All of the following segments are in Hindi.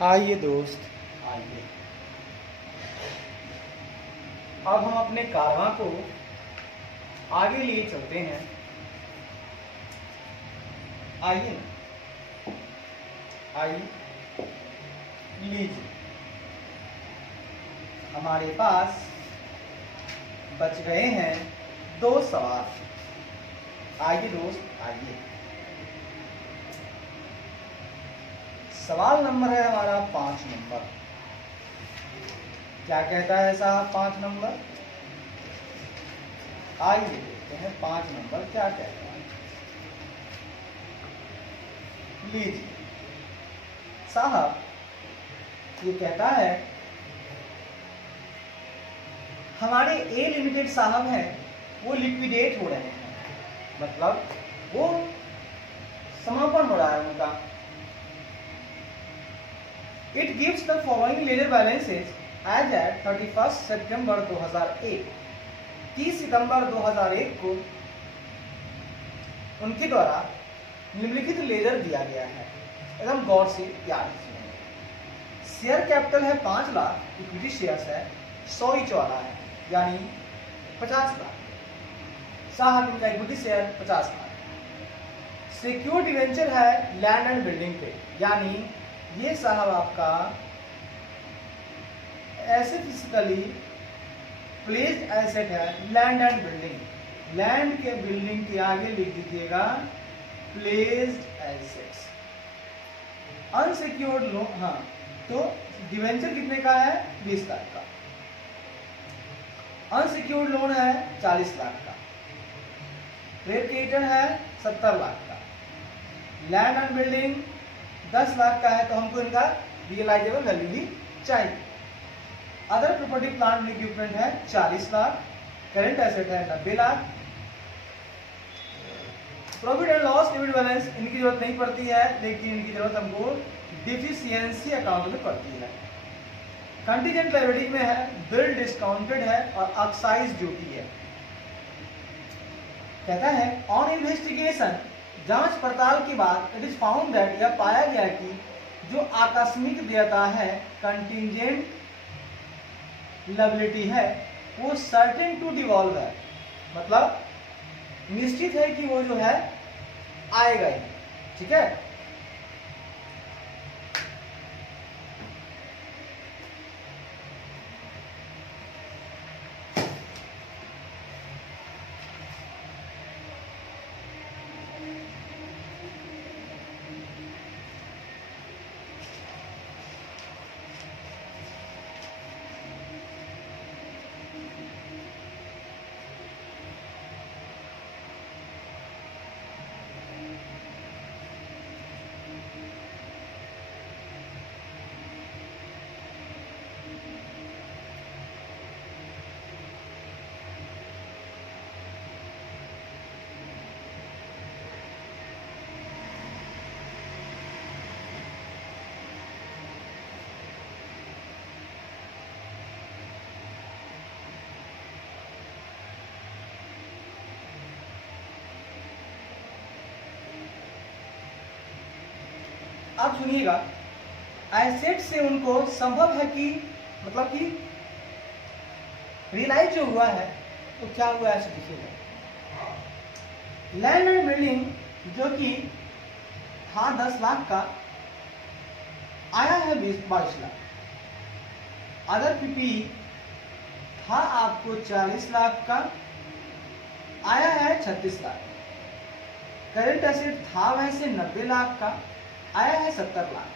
आइए दोस्त, आइए अब हम अपने कारवां को आगे लिए चलते हैं। आइए ना, आइए लीजिए, हमारे पास बच गए हैं 2 सवाल। आइए दोस्त, आइए। सवाल नंबर है हमारा 5 नंबर। क्या कहता है साहब 5 नंबर? आइए देखते हैं 5 नंबर क्या कहता है। लीजिए साहब, ये कहता है हमारे ए लिमिटेड साहब हैं, वो लिक्विडेट हो रहे हैं, मतलब वो समापन हो रहा है उनका। It gives the following ledger balances as at 31 सितंबर 2001। 30 सितंबर 2001 को उनके द्वारा निम्नलिखित लेजर दिया गया है। एकदम गौर से याद रखिए। शेयर कैपिटल है 5 लाख, इक्विटी शेयर्स है 100 ईच वाला है, यानी 50 लाख। साहब इनका equity share 50 lakh. Secured debenture है लैंड एंड बिल्डिंग पे, यानी ये साहब आपका ऐसे फिजिकली प्लेस्ड एसेट है लैंड एंड बिल्डिंग। लैंड के बिल्डिंग के आगे लिख दीजिएगा प्लेस्ड एसेट्स। अनसिक्योर्ड लोन, हाँ, तो डिवेंचर कितने का है? 20 लाख का। अनसिक्योर्ड लोन है 40 लाख का। ट्रेड क्रेडिटर है 70 लाख का। लैंड एंड बिल्डिंग 10 लाख का है, तो हमको इनका रियलाइजेबल वैल्यू ही चाहिए। Other property plant and equipment है 40 लाख। करंट एसेट है 90 lakh. Profit and loss limit balance इनकी जरूरत नहीं पड़ती है, लेकिन इनकी जरूरत हमको डिफिशियंसी अकाउंट में पड़ती है। कंटीजेंट लायबिलिटी में है बिल डिस्काउंटेड है और एक्साइज ड्यूटी है। कहता है ऑन इन्वेस्टिगेशन, जांच पड़ताल के बाद इट इज फाउंड दैट, यह पाया गया कि जो आकस्मिक देयता है कंटीजेंट लायबिलिटी है वो सर्टेन टू डिवॉल्व है, मतलब निश्चित है कि वो जो है आएगा ही। ठीक है, अब सुनिएगा, एसेट से उनको संभव है कि मतलब कि रियलाइज जो हुआ है तो क्या हुआ ऐसे दिखेगा। लैंड एंड बिल्डिंग जो कि था 10 लाख का, आया है 22 लाख। अदर पीपी था आपको 40 लाख का, आया है 36 लाख। करंट एसेट था वैसे 90 लाख का, आया है 70 lakh.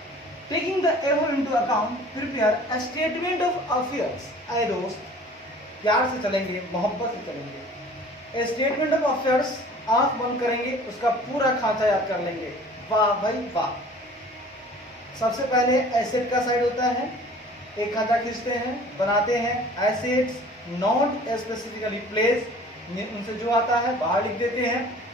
Taking the above into account, prepare a statement of affairs. आए दोस्त, प्यार से चलेंगे, मोहब्बत से चलेंगे। स्टेटमेंट ऑफ अफेयर्स आंख बंद करेंगे, उसका पूरा खाता याद कर लेंगे। वाह भाई वाह। सबसे पहले एसेट का साइड होता है, एक खाता खींचते हैं, बनाते हैं एसेट्स नॉट स्पेसिफिकली प्लेस, उनसे जो आता है बाहर लिख देते हैं।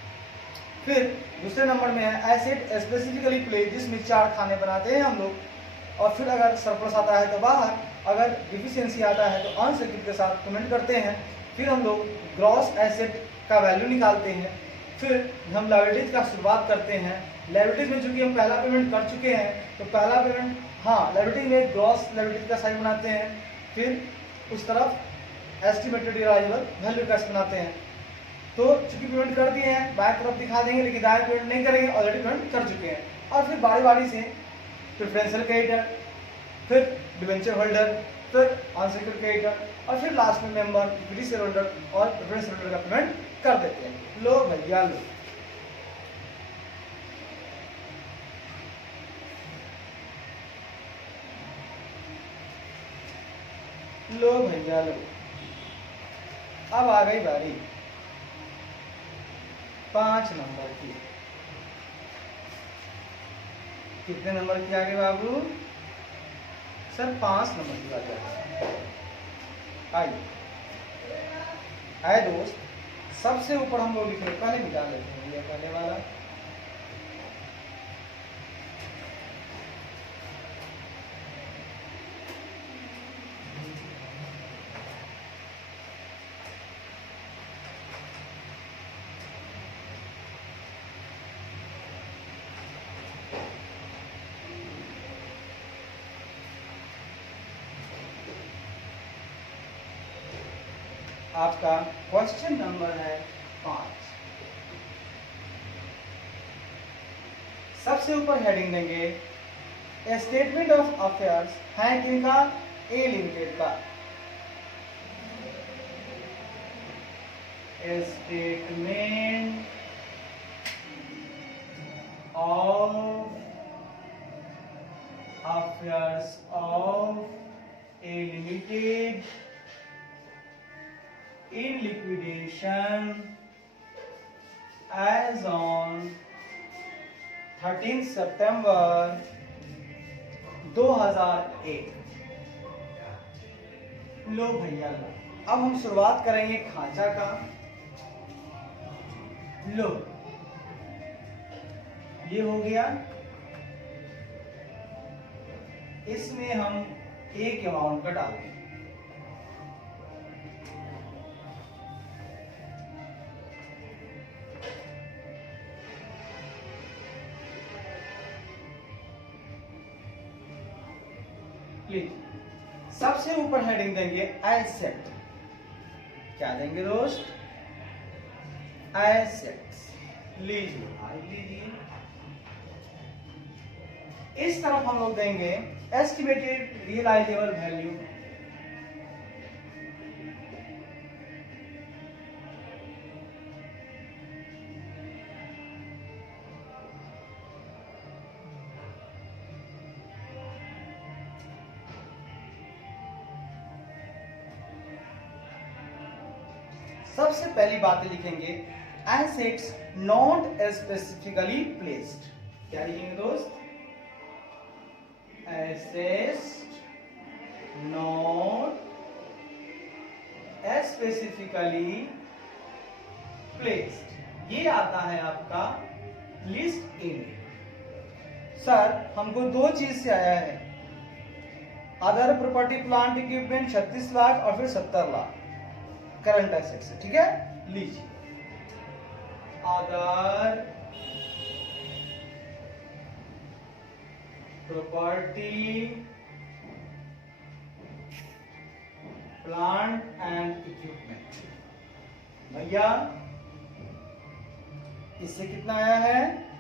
फिर दूसरे नंबर में है एसेट स्पेसिफिकली प्लेस, जिसमें 4 खाने बनाते हैं हम लोग। और फिर अगर सरप्लस आता है तो बाहर, अगर डिफिशियंसी आता है तो अनसिक्योर्ड के साथ कमेंट करते हैं। फिर हम लोग ग्रॉस एसेट का वैल्यू निकालते हैं। फिर हम लायबिलिटीज का शुरुआत करते हैं लायबिलिटीज में चूंकि हम पहला पेमेंट कर चुके हैं तो पहला पेमेंट, हाँ लायबिलिटी में ग्रॉस लायबिलिटी का साइड बनाते हैं, फिर उस तरफ एस्टिमेटेड रियलाइजेबल वैल्यू कैश बनाते हैं। तो चूंकि पेमेंट कर दिए हैं बाएं तरफ दिखा देंगे, लेकिन दाएं पेमेंट नहीं करेंगे, ऑलरेडी पेमेंट कर चुके हैं। और फिर बारी बारी से प्रेफरेंशियल क्रेडिटर, फिर डिवेंचर होल्डर, फिर अनसेक्योर्ड क्रेडिटर, और फिर लास्ट में मेंबर, इक्विटी शेयर होल्डर और प्रेफरेंस होल्डर का पेमेंट कर देते हैं। लो भैया लो, लो भैया लो। अब आ गई बारी 5 नंबर की। कितने नंबर की आ गई बाबू? सर 5 नंबर की बात है। आइए आए दोस्त, सबसे ऊपर हम लोग लिख रहे, पहले मिटा लेते हैं ये पहले वाला। आपका क्वेश्चन नंबर है 5। सबसे ऊपर हेडिंग देंगे स्टेटमेंट ऑफ अफेयर्स है किनका? ए लिमिटेड का। Statement of affairs of A limited in liquidation as on 13 September 2001। लो भैया लो, अब हम शुरुआत करेंगे खांचा का। लो ये हो गया, इसमें हम एक अमाउंट का डालेंगे। सबसे ऊपर हेडिंग देंगे एसेट। क्या देंगे दोस्त? एसेट्स। लीजिए इस तरफ हम लोग देंगे एस्टिमेटेड रियलाइजेबल वैल्यू। सबसे पहली बात लिखेंगे एसेट्स नॉट स्पेसिफिकली प्लेस्ड। क्या लिखेंगे दोस्त? Assets not specifically placed. ये आता है आपका लिस्ट ए में। सर हमको दो चीज से आया है, other property plant equipment 36 lakh और फिर 70 लाख करंट एसेट्स है, ठीक है। लीजिए other property plant and equipment, भैया इससे कितना आया है?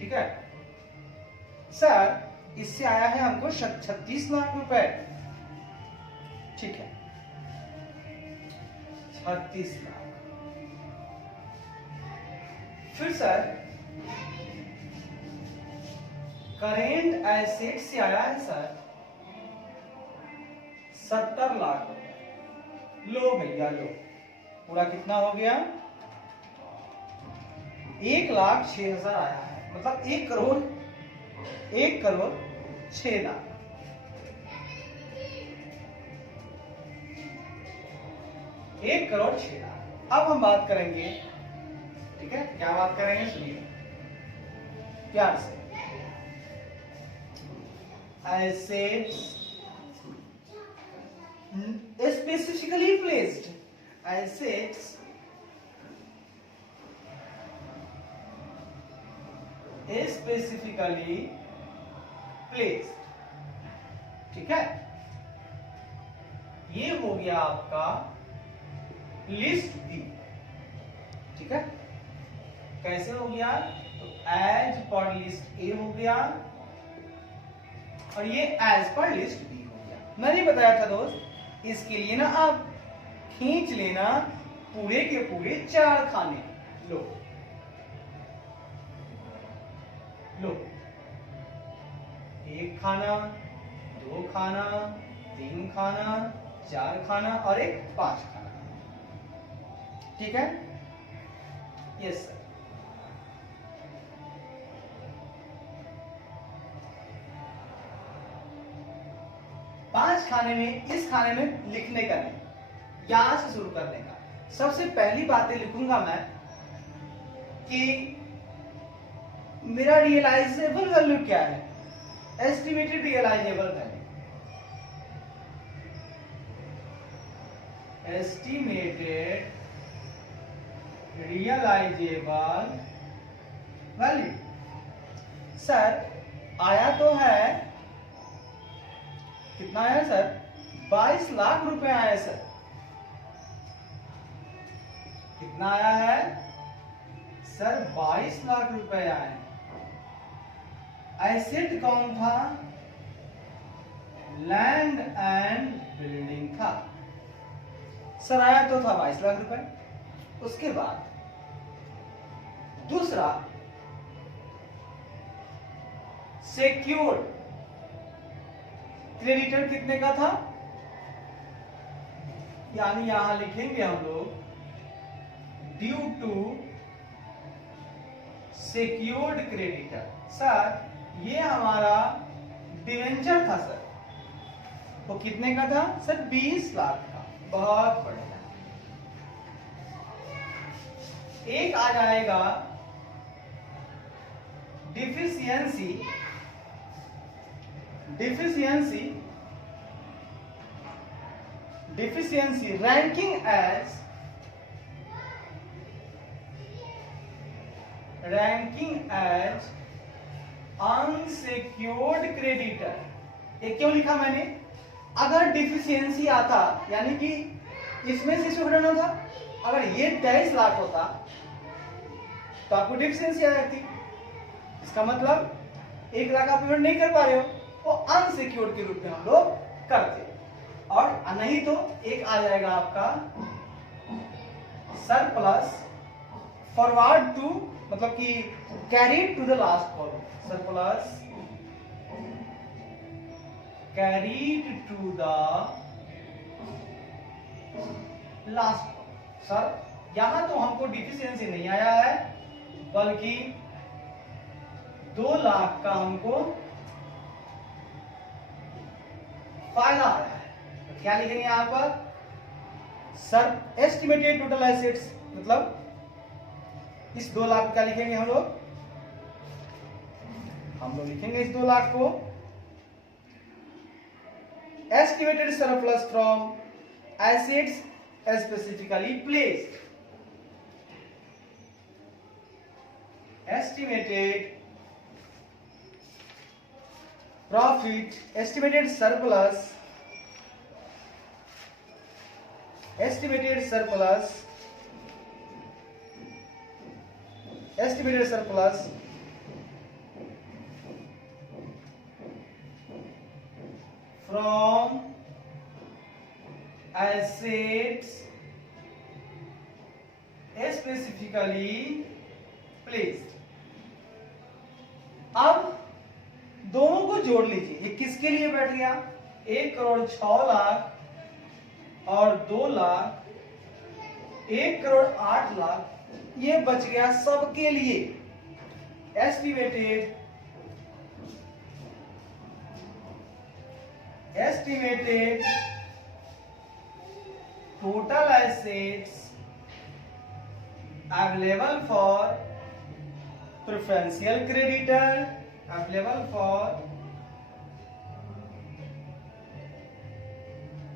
ठीक है सर, इससे आया है हमको 36 लाख रुपए। ठीक है 36 लाख। फिर सर करेंट एसेट से आया है सर 70 लाख रुपए। लो भैया लो, पूरा कितना हो गया? 1,06,000 आया है, मतलब 1 करोड़ 6 लाख। 1,06,00,000। अब हम बात करेंगे, ठीक है, क्या बात करेंगे सुनिए प्यार से। Assets specifically placed, assets specifically placed, ठीक है। ये हो गया आपका लिस्ट बी, ठीक है। कैसे हो गया, तो एज पर लिस्ट ए हो गया और ये एज पर लिस्ट बी हो गया। मैंने बताया था दोस्त, इसके लिए ना आप खींच लेना पूरे के पूरे 4 खाने। लो लो, 1 खाना, 2 खाना, 3 खाना, 4 खाना और एक 5 खाना, ठीक है। Yes sir. पांच खाने में, इस खाने में लिखने का नहीं, यहां से शुरू करने का। सबसे पहली बातें लिखूंगा मैं कि मेरा रियलाइजेबल वैल्यू क्या है, estimated realisable value, estimated realisable value. Sir आया तो है, कितना आया सर, 22 लाख रुपए आया सर। कितना आया है सर, 22 लाख रुपए आए हैं। एसेट कौन था, लैंड एंड बिल्डिंग था। सर आया तो था 22 लाख रुपए। उसके बाद दूसरा, सिक्योर्ड क्रेडिटर कितने का था, यानी यहां लिखेंगे हम लोग due to secured creditor. Sir ये हमारा डिवेंचर था सर, वो कितने का था सर, 20 लाख का। बहुत बढ़िया। एक आ जाएगा deficiency, deficiency, deficiency ranking as, ranking as unsecured creditor. ये क्यों लिखा मैंने, अगर डिफिशियंसी आता यानी कि इसमें से शुरू होना था, अगर ये 23 लाख होता तो आपको डिफिशियंसी आ जाती। इसका मतलब 1 लाख आप पेमेंट नहीं कर पा रहे हो, वो अनसिक्योर्ड के रूप में हम लोग करते, और नहीं तो एक आ जाएगा आपका सरप्लस फॉरवर्ड टू, मतलब कि carried to the last column, surplus carried to the last column. Sir यहां तो हमको डिफिशियंसी नहीं आया है, बल्कि 2 लाख का हमको फायदा आया है। तो क्या लिखेंगे यहां पर, सर एस्टिमेटेड टोटल एसेट्स, मतलब इस 2 लाख क्या लिखेंगे हम लोग लिखेंगे इस 2 लाख को estimated surplus from assets specifically placed, estimated profit, estimated surplus, estimated surplus, estimated surplus from assets specifically placed। अब दोनों को जोड़ लीजिए, ये किसके लिए बैठ गया, 1,06,00,000 और 2 लाख, 1,08,00,000, ये बच गया सबके लिए। Estimated total assets available for preferential creditor, available for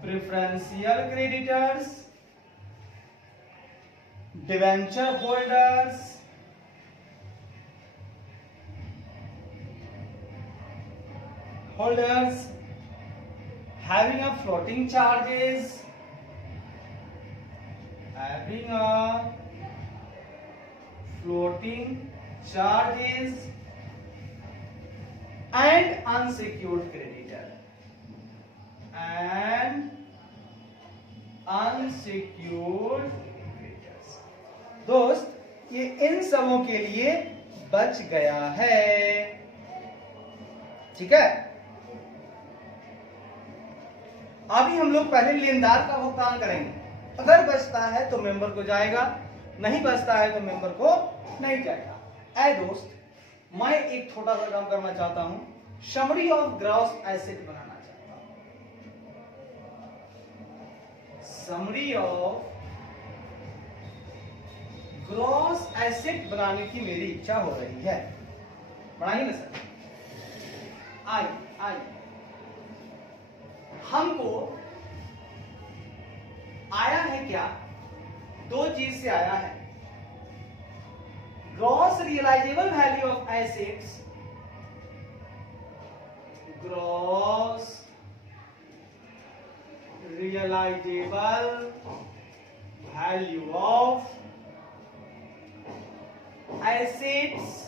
preferential creditors, debenture holders, having a floating charges, having a floating charges, and unsecured creditor, and unsecured creditors। दोस्त ये इन सबों के लिए बच गया है, ठीक है। अभी हम लोग पहले लेनदार का भुगतान करेंगे। अगर बचता है तो मेंबर को जाएगा, नहीं बचता है तो मेंबर को नहीं जाएगा। ऐ दोस्त, मैं एक छोटा सा काम करना चाहता हूं, समरी ऑफ ग्रॉस एसेट बनाना चाहता हूं। समरी ऑफ ग्रॉस एसेट बनाने की मेरी इच्छा हो रही है। बनाइए ना सर। आई हमको आया है क्या? दो चीज से आया है। Gross realisable value of assets, gross realisable value of assets,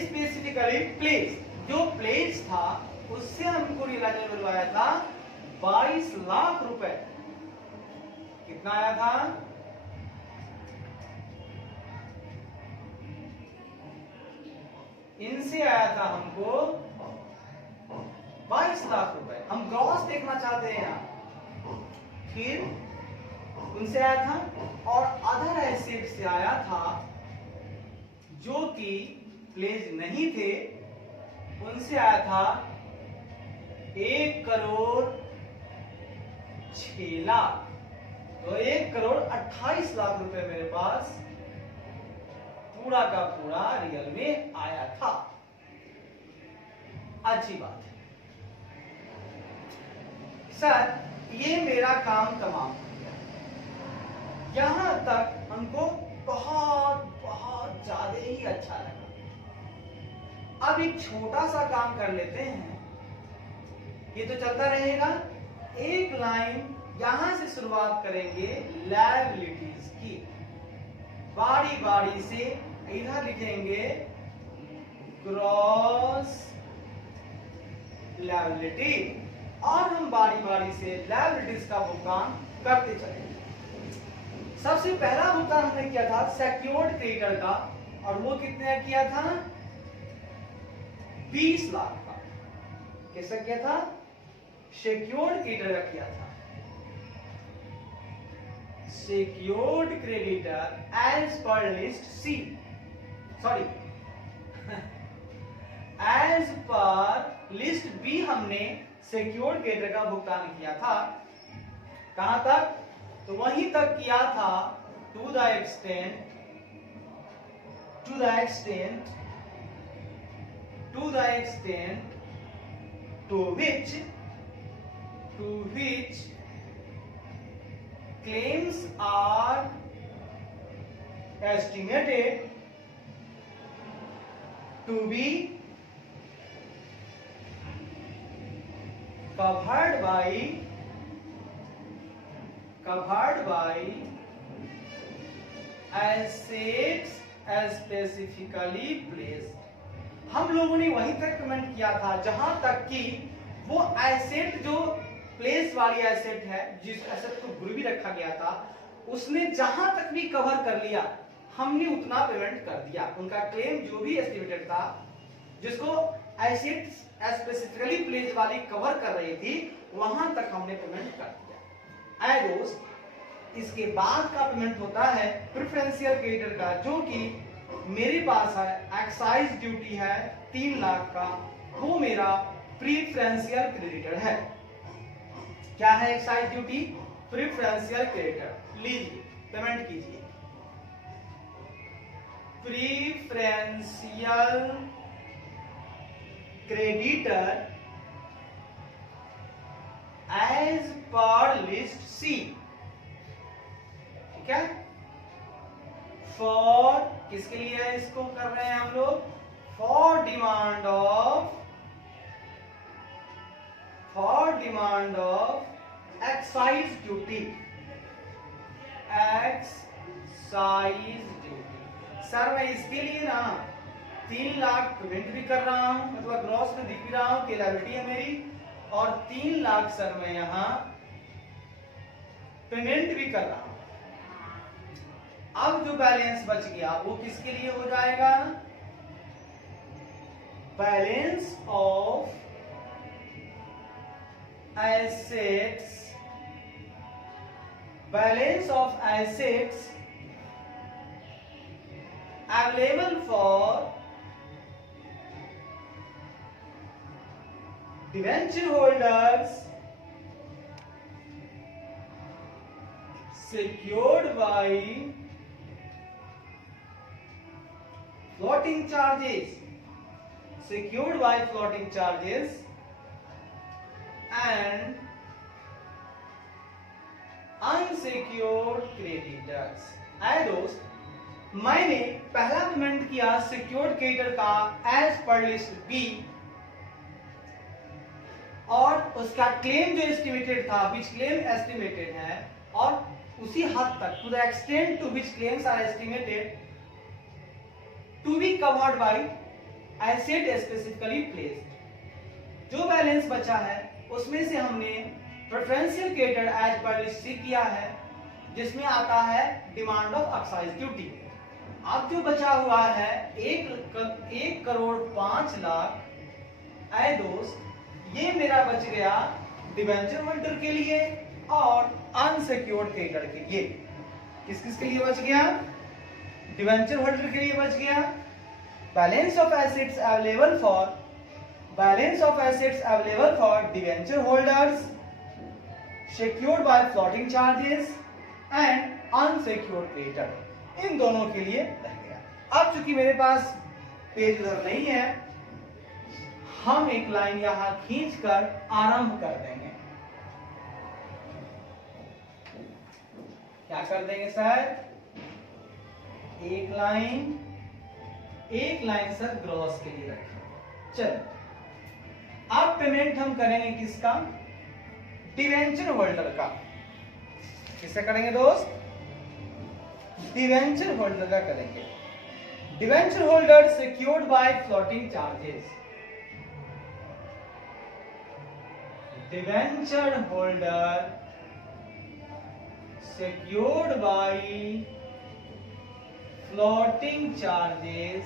specifically place, जो प्लेस था उससे हमको रियलाइजेबल आया था 22 लाख रुपए। कितना आया था? इनसे आया था हमको 22 लाख रुपए। हम ग्रॉस देखना चाहते हैं यहाँ। फिर उनसे आया था, और अदर एसेट से आया था जो कि प्लेज नहीं थे, उनसे आया था 1,06,00,000। तो 1,28,00,000 रुपए मेरे पास पूरा का पूरा रियल में आया था। अच्छी बात है सर, ये मेरा काम तमाम। यहां तक हमको बहुत बहुत ज्यादा ही अच्छा लगा। अब एक छोटा सा काम कर लेते हैं, ये तो चलता रहेगा। एक लाइन यहां से शुरुआत करेंगे लायबिलिटीज की, बारी बारी से इधर लिखेंगे ग्रॉस लायबिलिटी, और हम बारी बारी से लायबिलिटीज का भुगतान करते चलेंगे। सबसे पहला भुगतान हमने किया था सिक्योर्ड क्रेडिटर का, और वो कितने किया था? 20 लाख का। किसका किया था? सिक्योर्ड क्रेडिटर का किया था। Secured creditor as per list C, sorry as per list B हमने सिक्योर्ड क्रेडिटर का भुगतान किया था। कहां तक? तो वहीं तक किया था to the extent to which claims are estimated to be covered by assets specifically placed। हम लोगों ने वहीं तक कमेंट किया था जहां तक कि वो एसेट जो प्लेस वाली एसेट है, जिस एसेट को गिरवी रखा गया था, उसने जहां तक भी कवर कर लिया, हमने उतना पेमेंट कर दिया। उनका क्लेम जो भी एस्टिमेटेड था, जिसको एसेट स्पेसिफिकली प्लेस वाली कवर कर रही थी, वहां तक हमने पेमेंट कर दिया। ऐ दोस्त, इसके बाद का पेमेंट होता है प्रेफरेंशियल क्रेडिटर का, जो कि मेरे पास है एक्साइज ड्यूटी है 3 लाख का, वो मेरा प्रीफरेंशियल क्रेडिटर है। क्या है एक्साइज ड्यूटी? प्रीफरेंशियल क्रेडिटर। लीजिए पेमेंट कीजिए। प्रीफरेंशियल क्रेडिटर एज पर लिस्ट सी। ठीक है, फॉर किसके लिए है, इसको कर रहे हैं हम लोग, for demand of excise duty. Excise duty sir मैं इसके लिए ना 3 लाख पेमेंट भी कर रहा हूं, मतलब ग्रॉस में दिख भी रहा हूं कि लायबिलिटी है मेरी, और 3 लाख सर मैं यहां पेमेंट भी कर रहा हूं। अब जो बैलेंस बच गया वो किसके लिए हो जाएगा? Balance of assets, balance of assets available for debenture holders secured by floating charges, secured by floating charges and unsecured creditors। आए दोस्त, मैंने पहला पेमेंट किया सिक्योर्ड क्रेडिटर का एज पर लिस्ट बी, और उसका क्लेम जो एस्टिमेटेड था, विच क्लेम एस्टिमेटेड है, और उसी हद तक to the extent to which claims are estimated to be covered by asset specifically placed. जो बैलेंस बचा है उसमें से हमने preferential creditor as per list C किया है, जिसमें आता है डिमांड ऑफ एक्साइज ड्यूटी। अब जो बचा हुआ है 1 करोड़ 5 लाख। आए दोस्त, ये मेरा बच गया डिबेंचर होल्डर के लिए और अनसिक्योर्ड क्रेडिटर के लिए। किस किस के लिए बच गया? डिबेंचर होल्डर के लिए बच गया। Balance of assets available for debenture holders secured by floating charges and unsecured creditor, इन दोनों के लिए रह गया। अब चूंकि मेरे पास पेज उधर नहीं है, हम एक लाइन यहां खींचकर आरंभ कर देंगे। क्या कर देंगे सर? एक लाइन सर ग्रॉस के लिए रखें। चलो अब पेमेंट हम करेंगे किसका? डिवेंचर होल्डर का। किससे करेंगे दोस्त? डिवेंचर होल्डर का करेंगे। Debenture holder secured by floating charges. Debenture holder secured by floating charges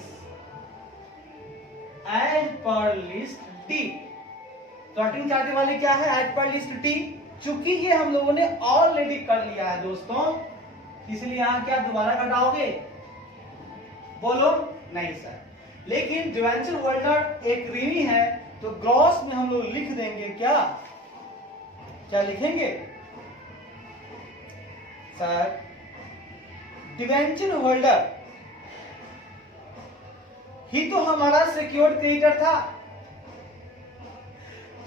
as per list D। Floating charges वाले क्या है? As per list D. चूंकि ये हम लोगों ने ऑलरेडी कर लिया है दोस्तों, इसलिए यहां क्या दोबारा घटाओगे? बोलो नहीं सर। लेकिन डिवेंचर होल्डर एक ऋणी है, तो ग्रॉस में हम लोग लिख देंगे क्या? क्या लिखेंगे सर? डिवेंचर होल्डर ही तो हमारा सिक्योर्ड क्रेडिटर था।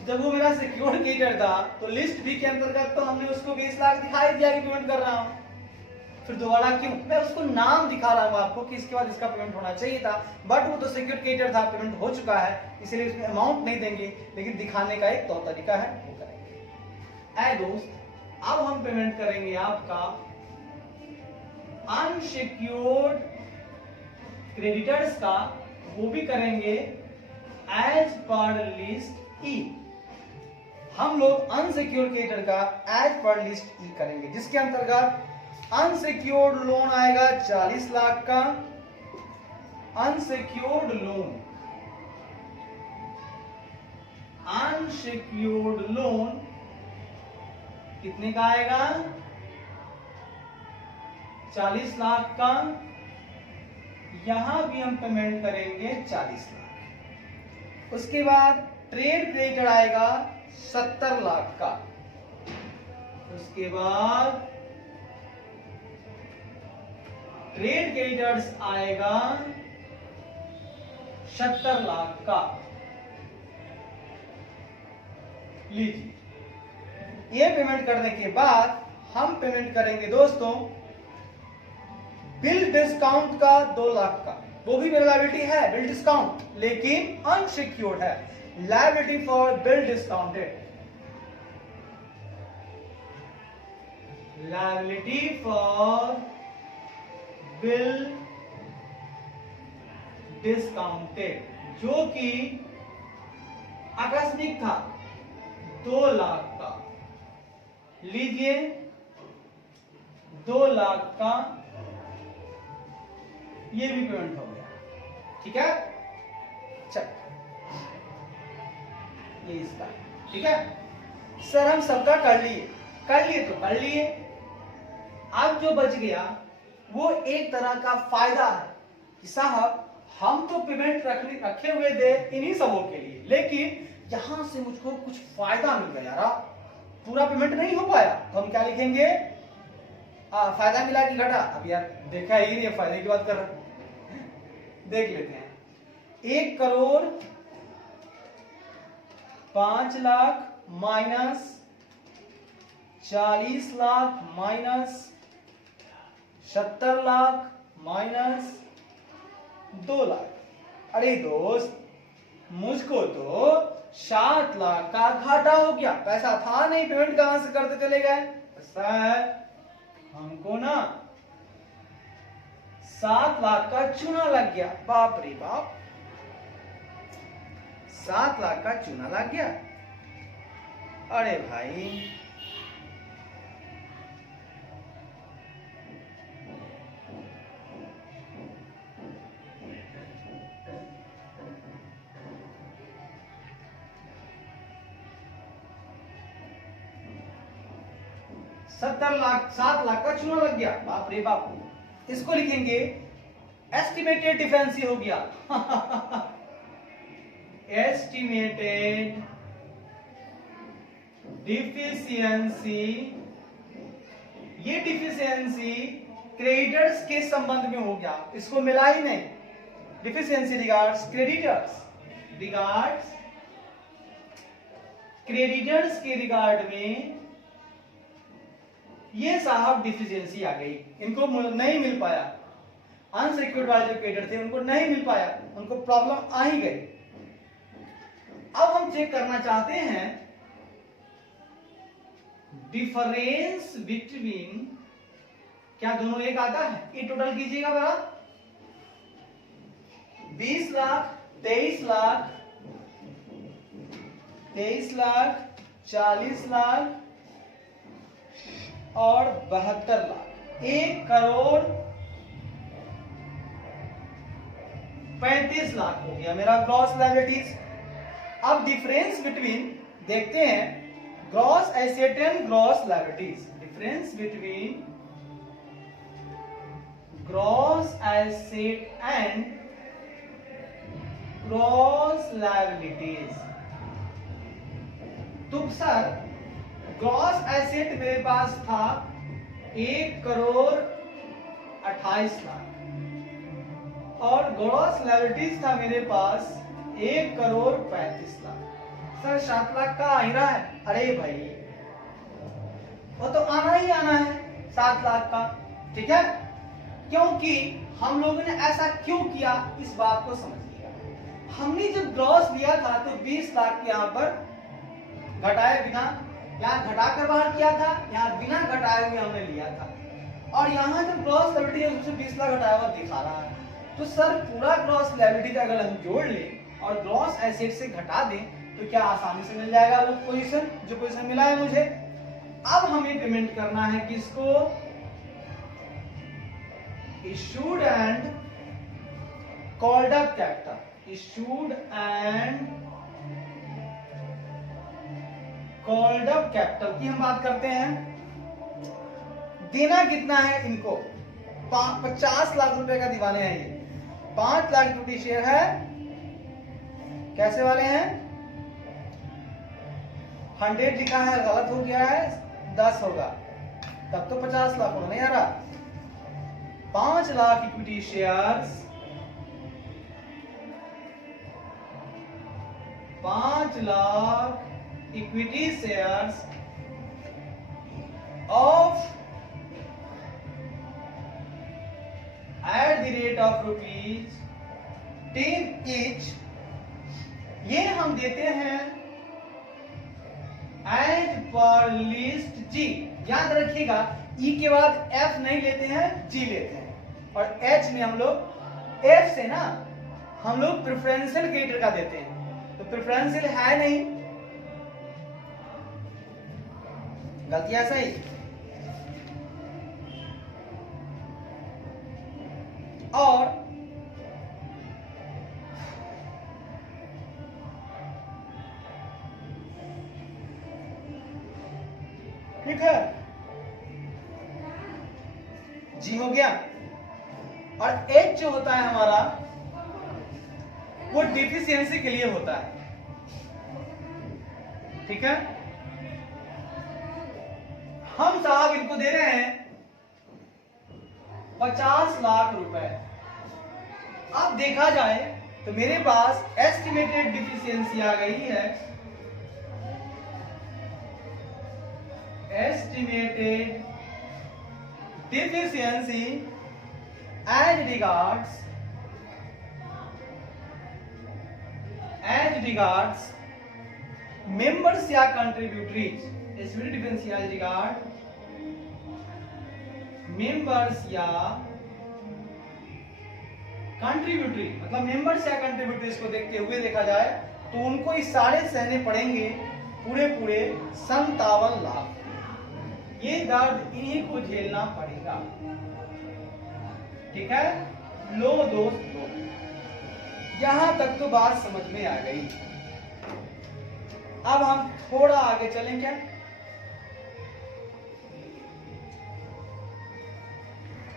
जब वो मेरा सिक्योर्ड क्रेडिटर था तो लिस्ट बी के अंतर्गत तो हमने उसको 20 लाख दिखाई दिया कि पेमेंट कर रहा हूं। फिर दोबारा क्यों? मैं उसको नाम दिखा रहा हूं आपको कि इसके बाद इसका पेमेंट होना चाहिए था, बट वो तो सिक्योर्ड क्रेडिटर था, पेमेंट हो चुका है, इसलिए उसमें अमाउंट नहीं देंगे, लेकिन दिखाने का एक तौर तरीका है, वो करेंगे। ऐ दोस्त, अब हम पेमेंट करेंगे आपका अनसिक्योर्ड क्रेडिटर्स का, वो भी करेंगे एज पर लिस्ट ई। हम लोग अनसिक्योर्ड क्रेडिटर का एज पर लिस्ट ई करेंगे, जिसके अंतर्गत अनसिक्योर्ड लोन आएगा 40 लाख का। अनसिक्योर्ड लोन कितने का आएगा? 40 लाख का। यहां भी हम पेमेंट करेंगे 40 लाख। उसके बाद ट्रेड क्रेडिटर आएगा 70 लाख का। उसके बाद ट्रेड क्रेडिटर्स आएगा 70 लाख का। लीजिए, ये पेमेंट करने के बाद हम पेमेंट करेंगे दोस्तों बिल डिस्काउंट का 2 लाख का। वो भी मेरा लायबिलिटी है बिल डिस्काउंट, लेकिन अनसिक्योर्ड है। Liability for bill discounted, liability for bill discounted, जो कि आकस्मिक था 2 लाख का। लीजिए 2 लाख का ये भी पेमेंट हो गया। ठीक है, चल ये इसका। ठीक है सर, हम सबका कर लिए तो कर लिए। अब जो बच गया वो एक तरह का फायदा है कि साहब हम तो पेमेंट रखे हुए थे इन्हीं सबों के लिए, लेकिन यहां से मुझको कुछ फायदा मिल गया यार। पूरा पेमेंट नहीं हो पाया तो हम क्या लिखेंगे, फायदा मिला कि घटा। अब यार देखा ही नहीं, फायदे की बात कर रहे देख लेते हैं। 1 crore 5 lakh minus 40 lakh minus 70 lakh minus 2 lakh. अरे दोस्त, मुझको तो 7 लाख का घाटा हो गया। पैसा था नहीं, पेमेंट कहां से करते चले गए। ऐसा है, हमको ना 7 लाख का चूना लग गया। बाप रे बाप, 7 लाख का चूना लग गया। अरे भाई, सात लाख का चूना लग गया। बाप रे बाप, इसको लिखेंगे एस्टिमेटेड डिफेंसी हो गया। Estimated deficiency. ये डिफिशियंसी क्रेडिटर्स के संबंध में हो गया, इसको मिला ही नहीं। Deficiency regards creditors, regards creditors के रिगार्ड में ये साहब डिफिशियंसी आ गई, इनको नहीं मिल पाया। अनसिक्योर्ड वाले जो क्रेडिटर थे उनको नहीं मिल पाया, उनको प्रॉब्लम आ ही गई। अब हम चेक करना चाहते हैं डिफरेंस बिटवीन, क्या दोनों एक आता है। ये टोटल कीजिएगा बड़ा, 20 लाख 23 लाख 40 लाख और 72 लाख। 1 करोड़ 35 लाख हो गया मेरा ग्रॉस लायबिलिटीज। अब डिफरेंस बिटवीन देखते हैं gross asset and gross liabilities. Difference between gross asset and gross liabilities. तो सर ग्रॉस एसेट मेरे पास था 1 करोड़ 28 लाख और ग्रॉस लायबिलिटीज था मेरे पास 1 करोड़ 35 लाख। सर 7 लाख का आ ही रहा है। अरे भाई, वो तो आना ही आना है 7 लाख का। ठीक है, क्योंकि हम लोगों ने ऐसा क्यों किया इस बात को समझिएगा। हमने जब ग्रॉस लिया था तो 20 लाख के यहाँ पर घटाए बिना, यहाँ घटाकर बाहर किया था, यहाँ बिना घटाए हुए हमने लिया था। और यहाँ जब ग्रॉस लायबिलिटी है उससे 20 लाख घटाया हुआ दिखा रहा है। तो सर पूरा ग्रॉस लायबिलिटी का अगर हम जोड़ लें और ग्रॉस एसेट से घटा दें तो क्या आसानी से मिल जाएगा वो पोजीशन, जो पोजीशन मिला है मुझे। अब हमें पेमेंट करना है किसको, issued and called up capital. Issued and called up capital की हम बात करते हैं। देना कितना है इनको, 50 लाख रुपए का दीवाने हैं ये। 5 लाख इक्विटी शेयर है, कैसे वाले हैं? 100 लिखा है, गलत हो गया है, 10 होगा, तब तो 50 लाख होगा नहीं आ रहा। 5 lakh equity shares, 5 lakh equity shares of at the rate of ₹10 each, ये हम देते हैं एज पर लिस्ट जी। याद रखिएगा ई के बाद एफ नहीं लेते हैं, जी लेते हैं, और एच में हम लोग एफ से ना हम लोग प्रेफरेंशियल क्रेडिटर का देते हैं, तो प्रेफरेंशियल है नहीं, गलतियां सही। और ठीक है, जी हो गया। और एच जो होता है हमारा वो डिफिशियंसी के लिए होता है, ठीक है। हम साहब इनको दे रहे हैं 50 लाख रुपए। अब देखा जाए तो मेरे पास एस्टिमेटेड डिफिशियंसी आ गई है, estimated deficiency as regards members या contributories, estimated deficiency as regard members या कंट्रीब्यूटरी, मतलब मेंबर्स या कंट्रीब्यूटरीज को देखते हुए देखा जाए तो उनको इस सारे सहने पड़ेंगे पूरे 57 लाख। ये दर्द इन्हीं को झेलना पड़ेगा, ठीक है। लो दोस्त लो, यहां तक तो बात समझ में आ गई। अब हम थोड़ा आगे चलें क्या?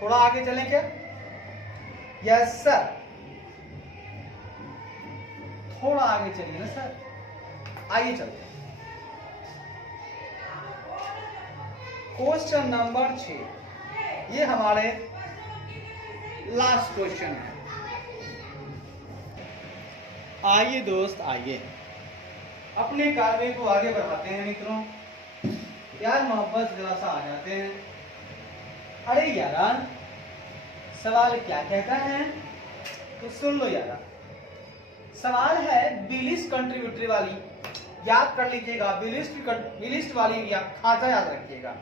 थोड़ा आगे चलें क्या? यस सर, थोड़ा आगे चलिए ना सर, आइए चलते हैं। क्वेश्चन नंबर 6, ये हमारे लास्ट क्वेश्चन है। आइए दोस्त आइए, अपने कार्य को आगे बढ़ाते हैं मित्रों, प्यार मोहब्बत जरा सा आ जाते हैं। अरे यार सवाल क्या कहता है तो सुन लो यार। सवाल है बिलिस्ट कंट्रीब्यूटरी वाली, याद कर लीजिएगा, बिलिस्ट वाली या खाचा याद रखिएगा।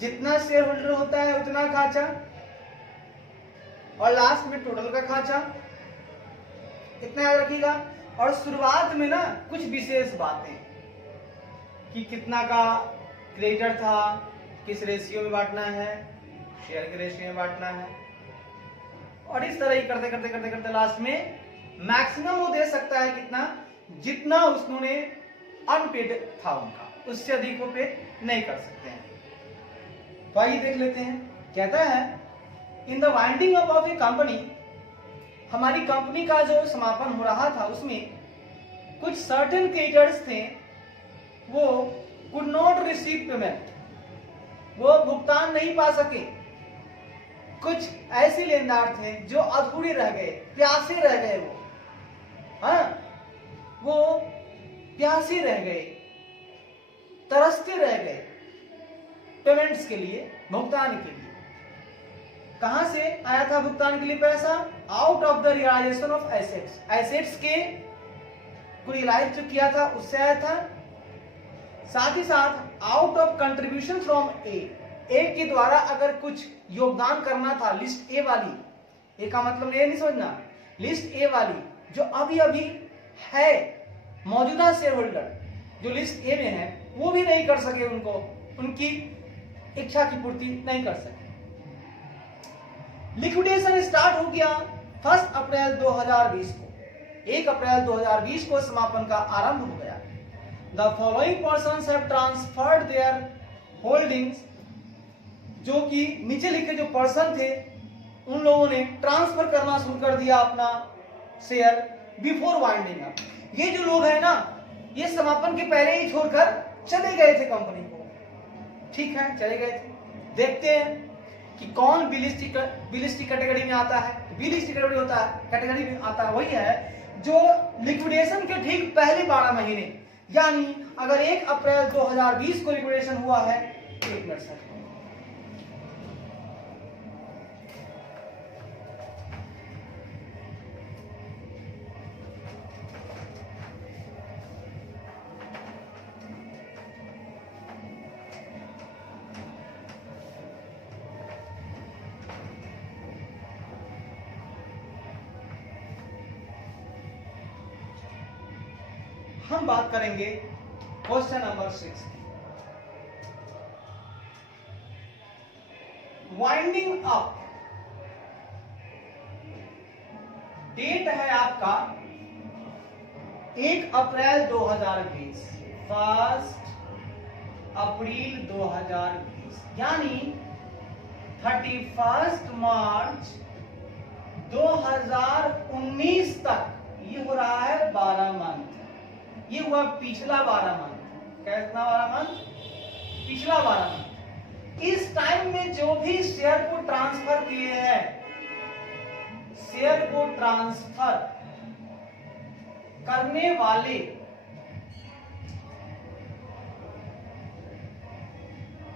जितना शेयर होल्डर होता है उतना खाचा, और लास्ट में टोटल का खाचा, इतना याद रखिएगा। और शुरुआत में ना कुछ विशेष बातें कि कितना का क्रेडिटर था, किस रेशियो में बांटना है, शेयर के रेशियो में बांटना है, और इस तरह ही करते करते करते करते लास्ट में मैक्सिमम वो दे सकता है कितना, जितना उसने अनपेड था उनका, उससे अधिक वो पे नहीं कर सकते हैं। तो आइए देख लेते हैं। कहता है in the winding up of A company, हमारी कंपनी का जो समापन हो रहा था उसमें कुछ सर्टेन क्रेडिटर्स थे, वो कुड नॉट रिसीव पेमेंट, वो भुगतान नहीं पा सके। कुछ ऐसे लेनदार थे जो अधूरे रह गए, प्यासे रह गए, वो प्यासे रह गए, तरसते रह गए पेमेंट्स के लिए, भुगतान के लिए। कहां से आया था भुगतान के लिए पैसा? Out of the realisation of assets, assets के को रियलाइज जो किया था उससे आया था। साथ ही साथ आउट ऑफ कंट्रीब्यूशन फ्रॉम ए के द्वारा अगर कुछ योगदान करना था, लिस्ट ए वाली, ए का मतलब ये नहीं समझना, लिस्ट ए वाली जो अभी अभी है मौजूदा शेयर होल्डर जो लिस्ट ए में है, वो भी नहीं कर सके, उनको उनकी इच्छा की पूर्ति नहीं कर सके। लिक्विडेशन स्टार्ट हो गया 1 अप्रैल 2020 को, 1 अप्रैल 2020 को समापन का आरंभ हो गया। The following persons have transferred their holdings, जो कि नीचे लिखे जो पर्सन थे उन लोगों ने ट्रांसफर करना शुरू कर दिया अपना शेयर बिफोर वाइंडिंग अप। ये जो लोग हैं ना, ये समापन के पहले ही छोड़कर चले गए थे कंपनी को। ठीक है, चले गए थे। देखते हैं कि कौन बिलिस्टिक कैटेगरी में आता है। बिलिस्टिक कैटेगरी होता है, कैटेगरी में आता है वही है जो लिक्विडेशन के ठीक पहले 12 महीने, यानी अगर 1 अप्रैल 2020 को लिक्विडेशन हुआ है, 1 मिनट सर, हम बात करेंगे question number 6। Winding up date है आपका 1 अप्रैल 2020, 1 अप्रैल 2020, यानी 31 मार्च 2019 तक। ये हो रहा है 12 मंथ। ये हुआ पिछला 12 मंथ। कितना 12 मंथ? पिछला 12 मंथ। इस टाइम में जो भी शेयर को ट्रांसफर किए हैं, शेयर को ट्रांसफर करने वाले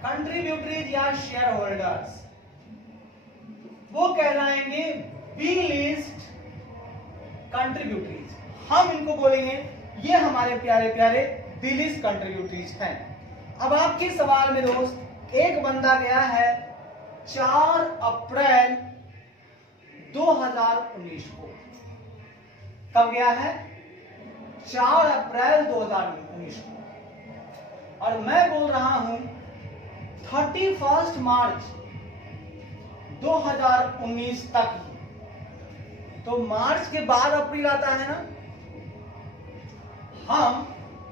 कंट्रीब्यूटरीज या शेयर होल्डर्स, वो कहलाएंगे बी लिस्ट कंट्रीब्यूटरीज। हम इनको बोलेंगे ये हमारे प्यारे प्यारे बी लिस्ट कंट्रीब्यूटरीज हैं। अब आपके सवाल में दोस्त, एक बंदा गया है 4 अप्रैल 2019 को। कब गया है? 4 अप्रैल 2019 को। और मैं बोल रहा हूं 31 मार्च 2019 तक ही। तो मार्च के बाद अप्रैल आता है ना, हम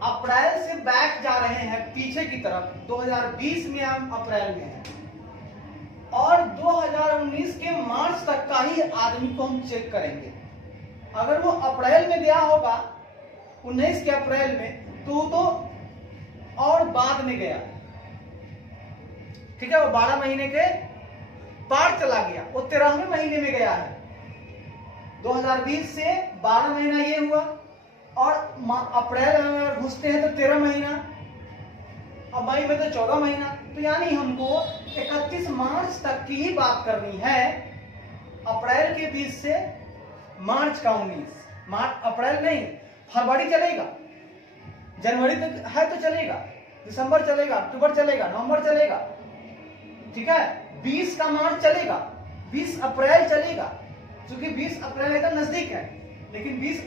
अप्रैल से बैक जा रहे हैं पीछे की तरफ। 2020 में हम अप्रैल में हैं और 2019 के मार्च तक का ही आदमी को हम चेक करेंगे। अगर वो अप्रैल में गया होगा 19 के अप्रैल में, तो और बाद में गया, ठीक है, वो 12 महीने के पार चला गया, वो 13वें महीने में गया है। 2020 से 12 महीना ये हुआ और अप्रैल में घुसते हैं तो 13 महीना, और मई में तो 14 महीना। तो यानी हमको 31 मार्च तक की ही बात करनी है। अप्रैल के 20 से मार्च का 19, मार्च अप्रैल नहीं, फरवरी चलेगा, जनवरी तक है तो चलेगा, दिसंबर चलेगा, अक्टूबर चलेगा, नवंबर चलेगा, ठीक है, 20 का मार्च चलेगा, 20 अप्रैल चलेगा, क्योंकि 20 अप्रैल एकदम नजदीक है। लेकिन 20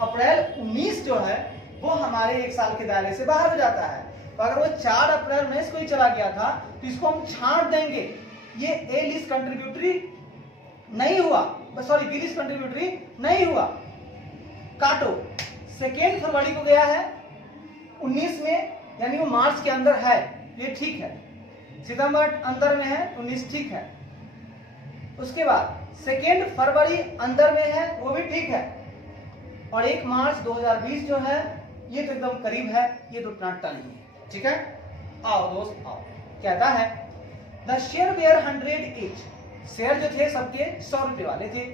अप्रैल 19 जो है वो हमारे 1 साल के दायरे से बाहर हो जाता है। तो अगर वो 4 अप्रैल 19 को ही चला गया था तो इसको हम छांट देंगे। ये ए लिस्ट कंट्रीब्यूटरी नहीं हुआ, सॉरी बी लिस्ट कंट्रीब्यूटरी नहीं हुआ, काटो। 2 फरवरी को गया है 19 में, यानी वो मार्च के अंदर है, ये ठीक है। सितंबर अंदर में है, 19 ठीक है। उसके बाद 2 फरवरी अंदर में है, वो भी ठीक है। और 1 मार्च 2020 जो है ये तो एकदम करीब है, ये तो टनाटा नहीं है, ठीक है। आओ दोस्त आओ, कहता है the share were 100 each, share जो थे सबके 100 रुपए वाले थे।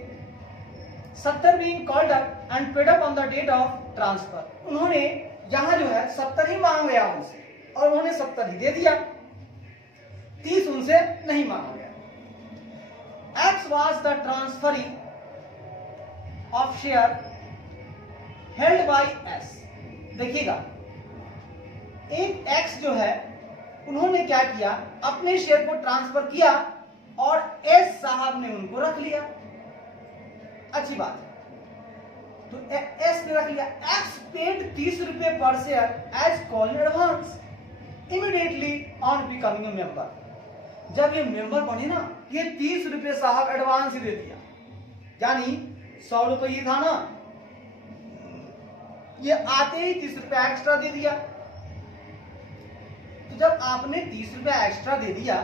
70 being called up and paid up on the date of transfer, उन्होंने यहां जो है 70 ही मांग गया उनसे और उन्होंने 70 ही दे दिया, 30 उनसे नहीं मांगा गया। X was the transferee of share held by S। देखिएगा, एक X जो है उन्होंने क्या किया, अपने शेयर को ट्रांसफर किया और S साहब ने उनको रख लिया। अच्छी बात है, तो S ने रख लिया। X paid 30 रुपए पर share as call advance immediately on becoming a member. जब ये मेंबर बने ना, ये 30 रुपए साहब एडवांस ही दे दिया, यानी 100 रुपए ही था ना, ये आते ही 30 रुपए एक्स्ट्रा दे दिया। तो जब आपने 30 रुपए एक्स्ट्रा दे दिया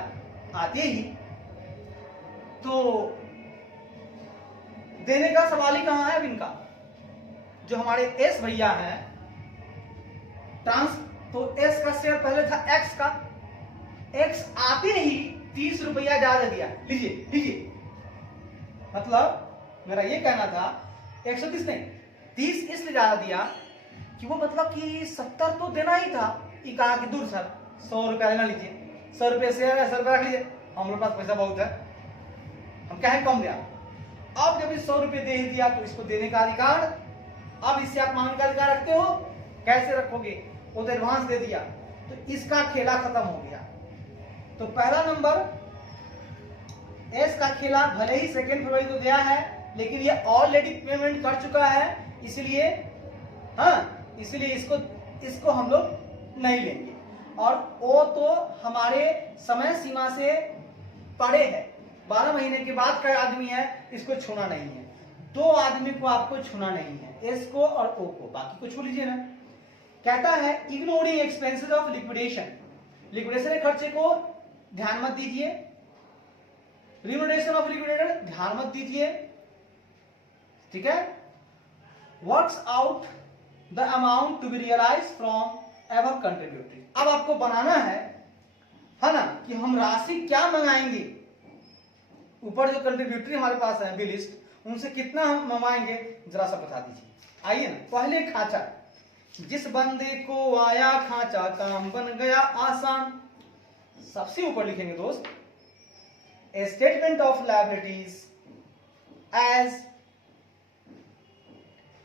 आते ही, तो देने का सवाल ही कहां है अब इनका। जो हमारे एस भैया हैं ट्रांस, तो एस का शेयर पहले था एक्स का, एक्स आते ही 30 रुपया ज्यादा दिया, लीजिए लीजिए। मतलब मेरा ये कहना था 130 नहीं 30 इसलिए ज्यादा दिया कि वो मतलब कि 70 तो देना ही था। ये कहा कि दूर सर 100 रुपया लेना, लीजिए 100 रुपये शेयर है, 100 रुपया रख लीजिए, हम लोग पास पैसा बहुत है, हम क्या है कम दिया। अब जब 100 रुपये दे ही दिया तो इसको देने का अधिकार, अब इससे आप मांगने का अधिकार रखते हो, कैसे रखोगे, वो तो एडवांस दे दिया, तो इसका खेला खत्म हो गया। तो पहला नंबर एस का खेला भले ही 2 फरवरी को गया है, लेकिन ये ऑलरेडी पेमेंट कर चुका है, इसलिए हाँ, इसलिए इसको हम लोग नहीं लेंगे। और वो तो हमारे समय सीमा से परे है, 12 महीने के बाद का आदमी है, इसको छूना नहीं है। 2 आदमी को आपको छूना नहीं है, एस को और ओ को, बाकी को छू लीजिए ना। कहता है ignoring expenses of liquidation, liquidation के खर्चे को ध्यान मत दीजिए, रिम्यूनरेशन ऑफ लिक्विडेटर ध्यान मत दीजिए, ठीक है। Works out the amount to be realise from above contributory. अब आपको बनाना है ना, कि हम राशि क्या मंगाएंगे, ऊपर जो कंट्रीब्यूटरी हमारे पास है बिल लिस्ट, उनसे कितना हम मंगवाएंगे जरा सा बता दीजिए। आइए ना, पहले खांचा, जिस बंदे को आया खांचा काम बन गया आसान, सबसे ऊपर लिखेंगे दोस्त a statement of liabilities as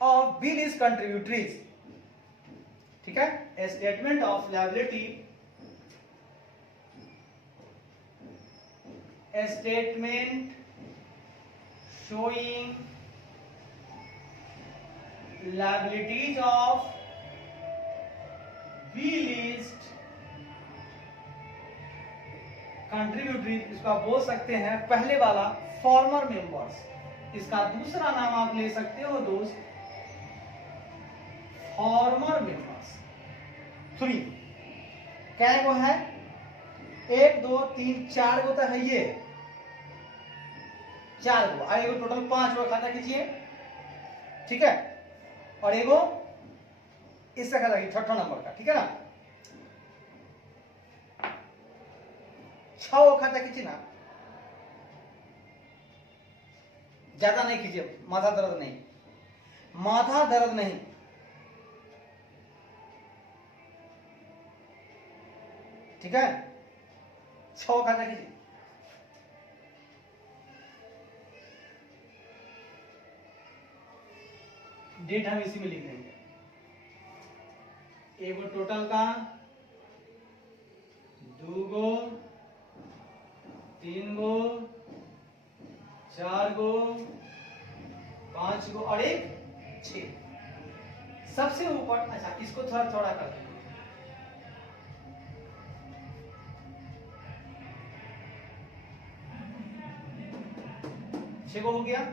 of bill is contributories, ठीक है। a statement of liability, a statement showing liabilities of bill list contributory, इसको आप बोल सकते हैं पहले वाला फॉर्मर मेंबर्स, इसका दूसरा नाम आप ले सकते हो दोस्त फॉर्मर मेंबर्स। सुनिए क्या वो है, 1 2 3 4 गो तो है, ये 4 गो, आएगा टोटल 5 गो खाता कीजिए, ठीक है। और एगो इससे खाता कीजिए 6ठा नंबर का, ठीक है ना। 6 खाता कीजिए ना, ज्यादा नहीं कीजिए, माथा दर्द नहीं, माथा दर्द नहीं, ठीक है। 6 खाता कीजिए, डेट हम इसी में लिख देंगे। एगो टोटल का, 2 गो, 3 गो, 4 गो, 5 गो और 1 6 सबसे ऊपर। अच्छा, इसको थोड़ा थोड़ा कर दो, 6 गो हो गया।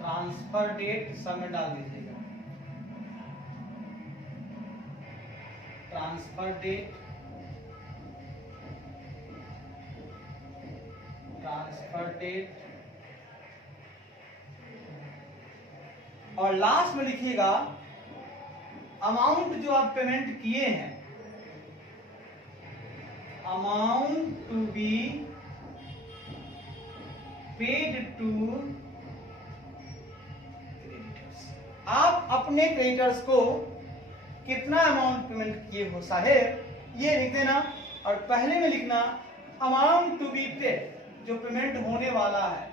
ट्रांसफर डेट सब में डाल दीजिएगा, ट्रांसफर डेट, ट्रांसफर डेट, और लास्ट में लिखिएगा अमाउंट जो आप पेमेंट किए हैं, amount to be paid to, आप अपने क्रेडिटर्स को कितना अमाउंट पेमेंट किए हो साहेब, ये लिख देना। और पहले में लिखना अमाउंट टू बी पेड, जो पेमेंट होने वाला है,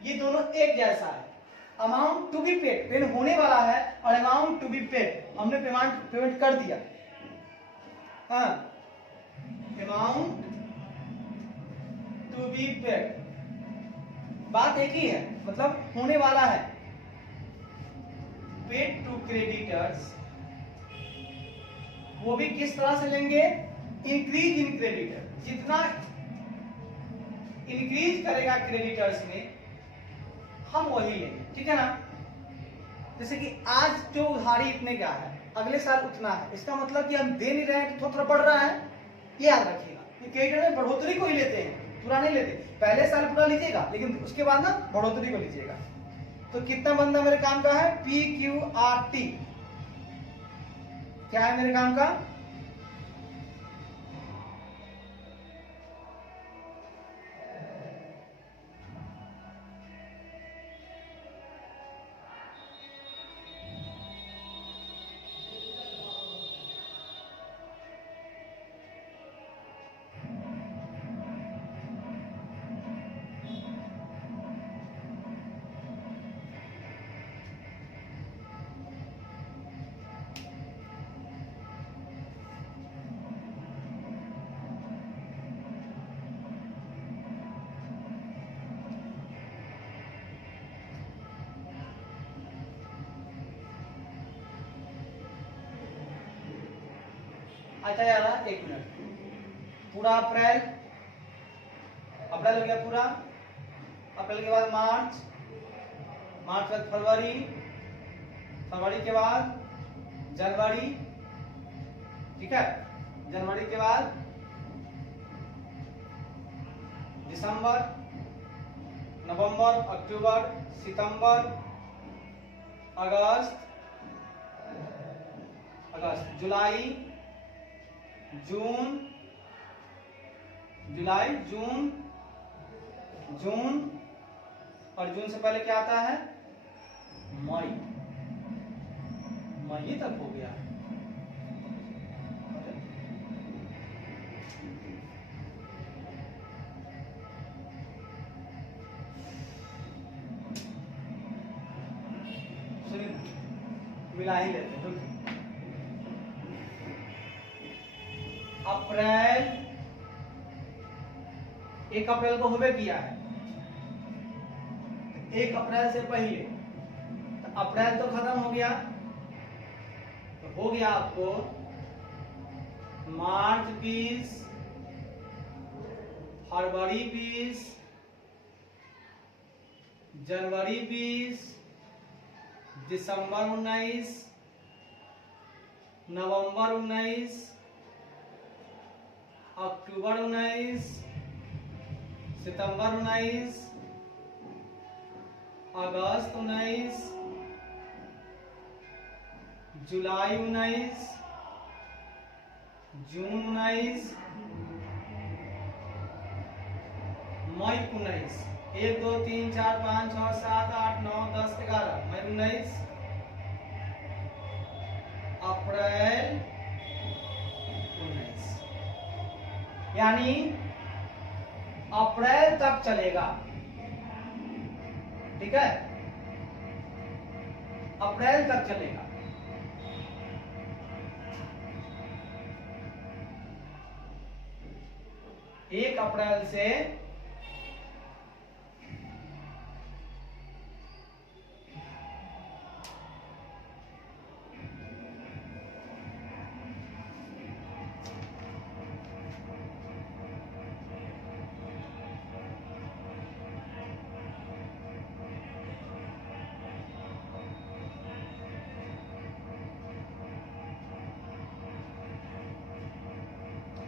ये दोनों एक जैसा है। Amount to be paid payment होने वाला है, और अमाउंट टू बी पेड हमने पेमेंट कर दिया, हाँ, अमाउंट टू बी पेड, बात एक ही है, मतलब होने वाला है। पेड टू क्रेडिटर्स, वो भी किस तरह से लेंगे, इंक्रीज इन क्रेडिटर, जितना इंक्रीज करेगा क्रेडिटर्स में हम वही लेंगे, ठीक है ना। जैसे कि आज जो उधारी इतने का है, अगले साल उतना है, इसका मतलब कि हम दे नहीं रहे हैं तो थोड़ा थोड़ा बढ़ रहा है, ये याद रखिएगा। क्रेडिट में बढ़ोतरी को ही लेते हैं, पूरा नहीं लेते। पहले साल पूरा लीजिएगा लेकिन उसके बाद ना बढ़ोतरी को लीजिएगा। तो कितना बंदा मेरे काम का है, PQRT क्या है मेरे काम का, अच्छा यार एक मिनट, पूरा अप्रैल, अप्रैल हो गया पूरा, अप्रैल के बाद मार्च, मार्च के बाद फरवरी, फरवरी के बाद जनवरी, ठीक है, जनवरी के बाद दिसंबर, नवंबर, अक्टूबर, सितंबर, अगस्त, जुलाई, जून, जुलाई, जून, जून, और जून से पहले क्या आता है, मई, मई तक हो गया। मिला ही लेते हैं। अप्रैल, 1 अप्रैल को होवे किया है, 1 अप्रैल से पहले, तो अप्रैल तो खत्म हो गया, तो हो गया आपको मार्च 20, फरवरी 20, जनवरी 20, दिसंबर 19, नवंबर 19, अक्टूबर 19, सितंबर 19, अगस्त 19, जुलाई 19, जून 19, मई 19, 1 2 3 4 5 6 7 8 9 10 11, मई 19, अप्रैल 19, यानी अप्रैल तक चलेगा, ठीक है, अप्रैल तक चलेगा। एक अप्रैल से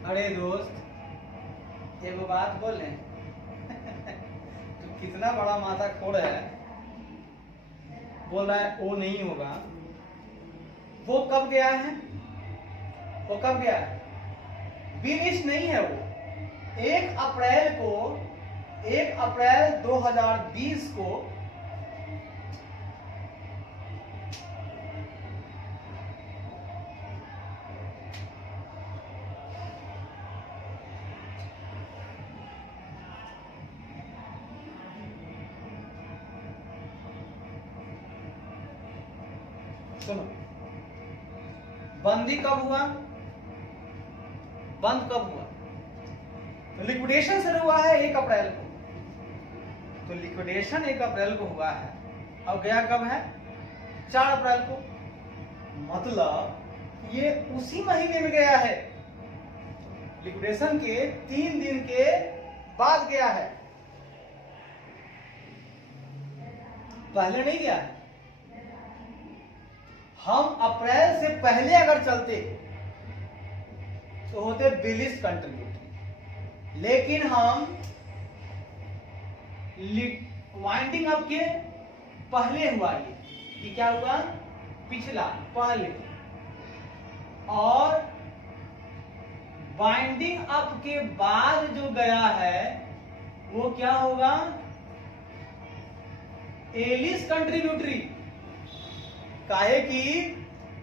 अरे दोस्त एगो बात बोले तो कितना बड़ा माथा खोड़ है, बोल रहा है वो नहीं होगा। वो कब गया है, वो कब गया है, फिनिश नहीं है वो। 1 अप्रैल को, 1 अप्रैल 2020 को सुनो, बंदी कब हुआ, बंद कब हुआ, तो लिक्विडेशन शुरू हुआ है 1 अप्रैल को, तो लिक्विडेशन 1 अप्रैल को हुआ है, अब गया कब है, 4 अप्रैल को, मतलब ये उसी महीने में गया है, लिक्विडेशन के 3 दिन के बाद गया है, पहले नहीं गया है। हम अप्रैल से पहले अगर चलते तो होते बिलिस्ट कंट्रीब्यूटरी, लेकिन हम वाइंडिंग अप के पहले हुआ ये क्या हुआ, पिछला पहले, और बाइंडिंग अप के बाद जो गया है वो क्या होगा, एलिस कंट्रीब्यूटरी। काहे कि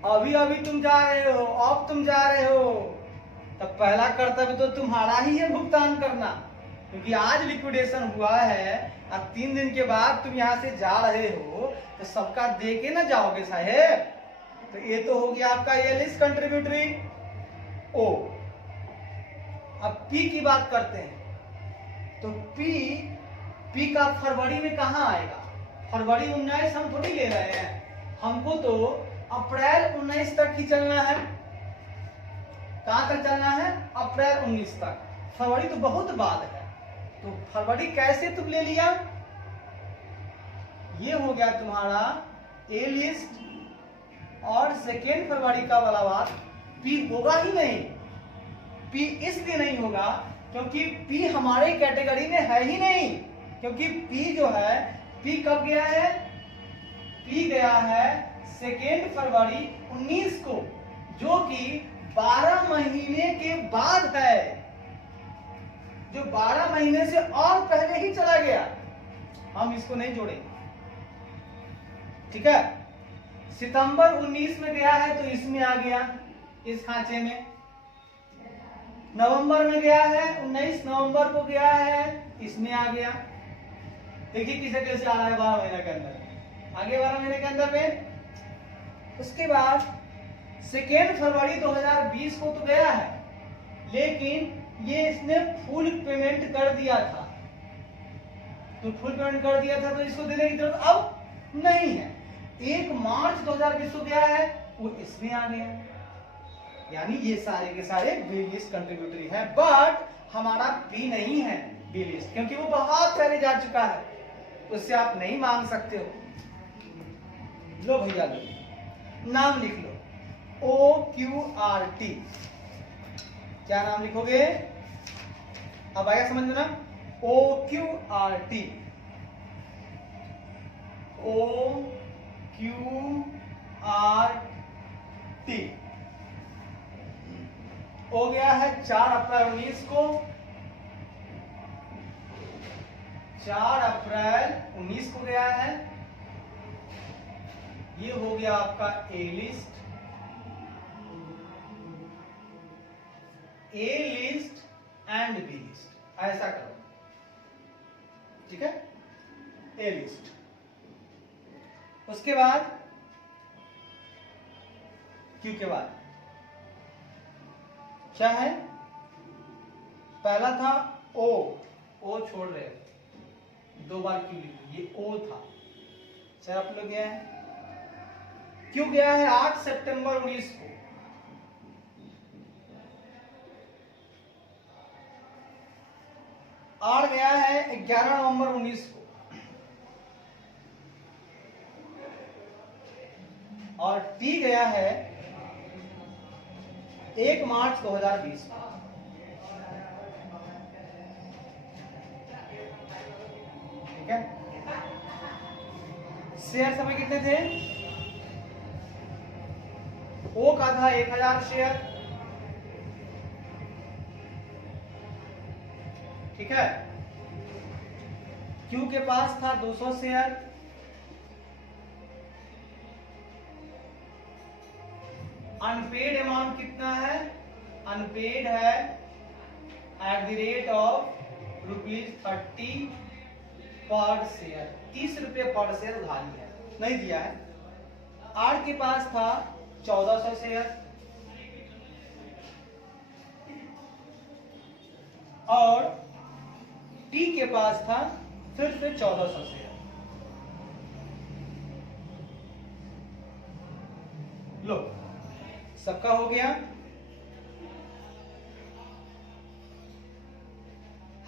अभी अभी तुम जा रहे हो, अब तुम जा रहे हो, तब पहला कर्तव्य तो तुम्हारा ही है भुगतान करना, क्योंकि आज लिक्विडेशन हुआ है और 3 दिन के बाद तुम यहां से जा रहे हो तो सबका दे के ना जाओगे साहेब। तो ये तो हो गया आपका एलिस कंट्रीब्यूटरी ओ। अब पी की बात करते हैं, तो पी का फरवरी में कहां आएगा, फरवरी 19 हम थोड़ी ले रहे हैं, हमको तो अप्रैल 19 तक ही चलना है। कहां तक चलना है, अप्रैल 19 तक, फरवरी तो बहुत बाद है। तो फरवरी कैसे तुम ले लिया, ये हो गया तुम्हारा ए लिस्ट, और सेकेंड फरवरी का वाला बात पी होगा ही नहीं। पी इसलिए नहीं होगा क्योंकि पी हमारे कैटेगरी में है ही नहीं, क्योंकि पी जो है, पी कब गया है, पी गया है सेकेंड फरवरी 19 को, जो कि 12 महीने के बाद है, जो 12 महीने से और पहले ही चला गया, हम इसको नहीं जोड़ेंगे, ठीक है। सितंबर 19 में गया है तो इसमें आ गया, इस खांचे में। नवंबर में गया है, 19 नवंबर को गया है, इसमें आ गया। देखिए किसे कैसे आ रहा है 12 महीने के अंदर, आगे 12 महीने के अंदर में। उसके बाद सेकेंड फरवरी 2020 को तो गया है, लेकिन ये इसने फुल पेमेंट कर दिया था, तो फुल पेमेंट कर दिया था तो इसको देने की जरूरत अब नहीं है। 1 मार्च 2020 को गया है, वो इसमें आ गया, यानी ये सारे के सारे बी लिस्ट कंट्रीब्यूटरी है, बट हमारा पी नहीं है बी लिस्ट, क्योंकि वो बहुत पहले जा चुका है, उससे आप नहीं मांग सकते हो। लो भैया लो, नाम लिख लो, OQRT। क्या नाम लिखोगे, अब आया समझ में ना, OQRT, OQRT हो गया है 4 अप्रैल 19 को, 4 अप्रैल 19 को गया है। ये हो गया आपका A list, A list and B list, ऐसा करो, ठीक है, ए लिस्ट। उसके बाद क्यू के बाद क्या है, पहला था ओ छोड़ रहे, 2 बार क्यू लिखो, ये ओ था, सर आप लोग गया है, क्यू गया है 8 सितंबर 19 को, आर गया है 11 नवंबर 19 को, और टी गया है 1 मार्च 2020 को। ठीक है, शेयर समय कितने थे, ओ का था 1000 शेयर, ठीक है, क्यू के पास था 200 शेयर, अनपेड अमाउंट कितना है, अनपेड है @ ₹30 पर शेयर, 30 रुपये पर शेयर उधारी है, नहीं दिया है। आर के पास था 1400 शेयर, और टी के पास था फिर से 1400 शेयर। लो सबका हो गया,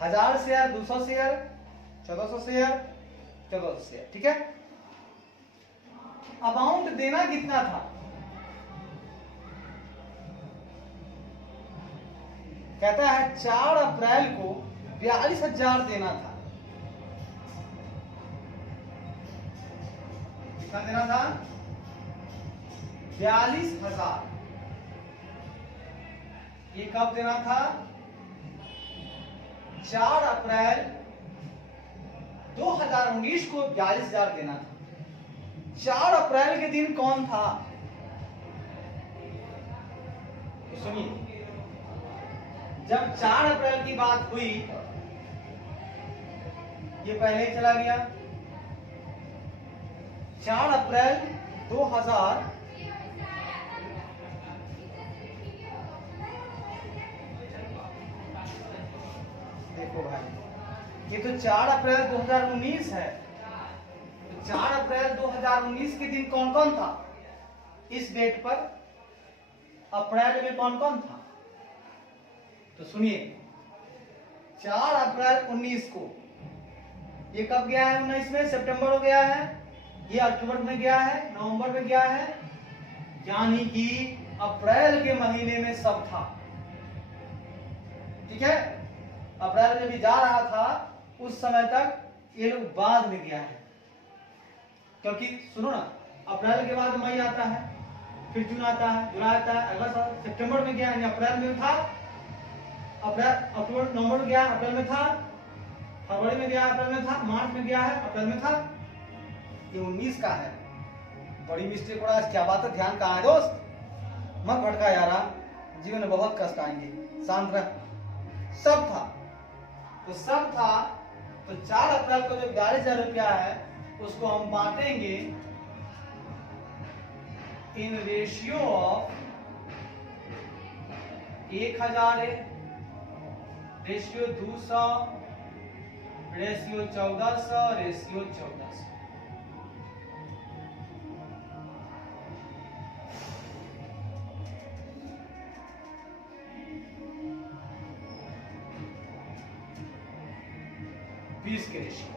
1000 शेयर, 200 शेयर, 1400 शेयर, 1400 शेयर, ठीक है। अमाउंट देना कितना था, कहता है 4 अप्रैल को 42,000 देना था। कितना देना था? 42,000। ये कब देना था? 4 अप्रैल 2019 को 42,000 देना था। 4 अप्रैल के दिन कौन था? तो सुनिए, जब 4 अप्रैल की बात हुई, ये पहले ही चला गया। 4 अप्रैल 2000 देखो भाई, ये तो 4 अप्रैल 2019 है। तो 4 अप्रैल 2019 के दिन कौन कौन था इस डेट पर? अप्रैल में कौन कौन था? तो सुनिए, 4 अप्रैल 19 को, ये कब गया है? 19 में सितंबर हो गया है, ये अक्टूबर में गया है, नवंबर में गया है, यानी कि अप्रैल के महीने में सब था। ठीक है, अप्रैल में भी जा रहा था, उस समय तक ये लोग बाद में गया है। क्योंकि सुनो ना, अप्रैल के बाद मई आता है, फिर जून आता है, जुलाई आता है, अगस्त, सितंबर में गया, यानी अप्रैल में था, अप्रैल, अक्टूबर, नवंबर में गया, अप्रैल में था, फरवरी में गया, अप्रैल में था, मार्च में गया है, अप्रैल में था। ये 19 का है। बड़ी मिस्टेक हो रहा है, क्या बात है? ध्यान कहाँ है दोस्त? मत भटका यारा, जीवन में बहुत कष्ट आएंगे। शांत रह। सब था, तो सब था। तो 4 अप्रैल को जो 42,000 रुपया है, उसको हम बांटेंगे in ratio of 1000, ratio 200, ratio 1400, ratio 1400। के रेशियो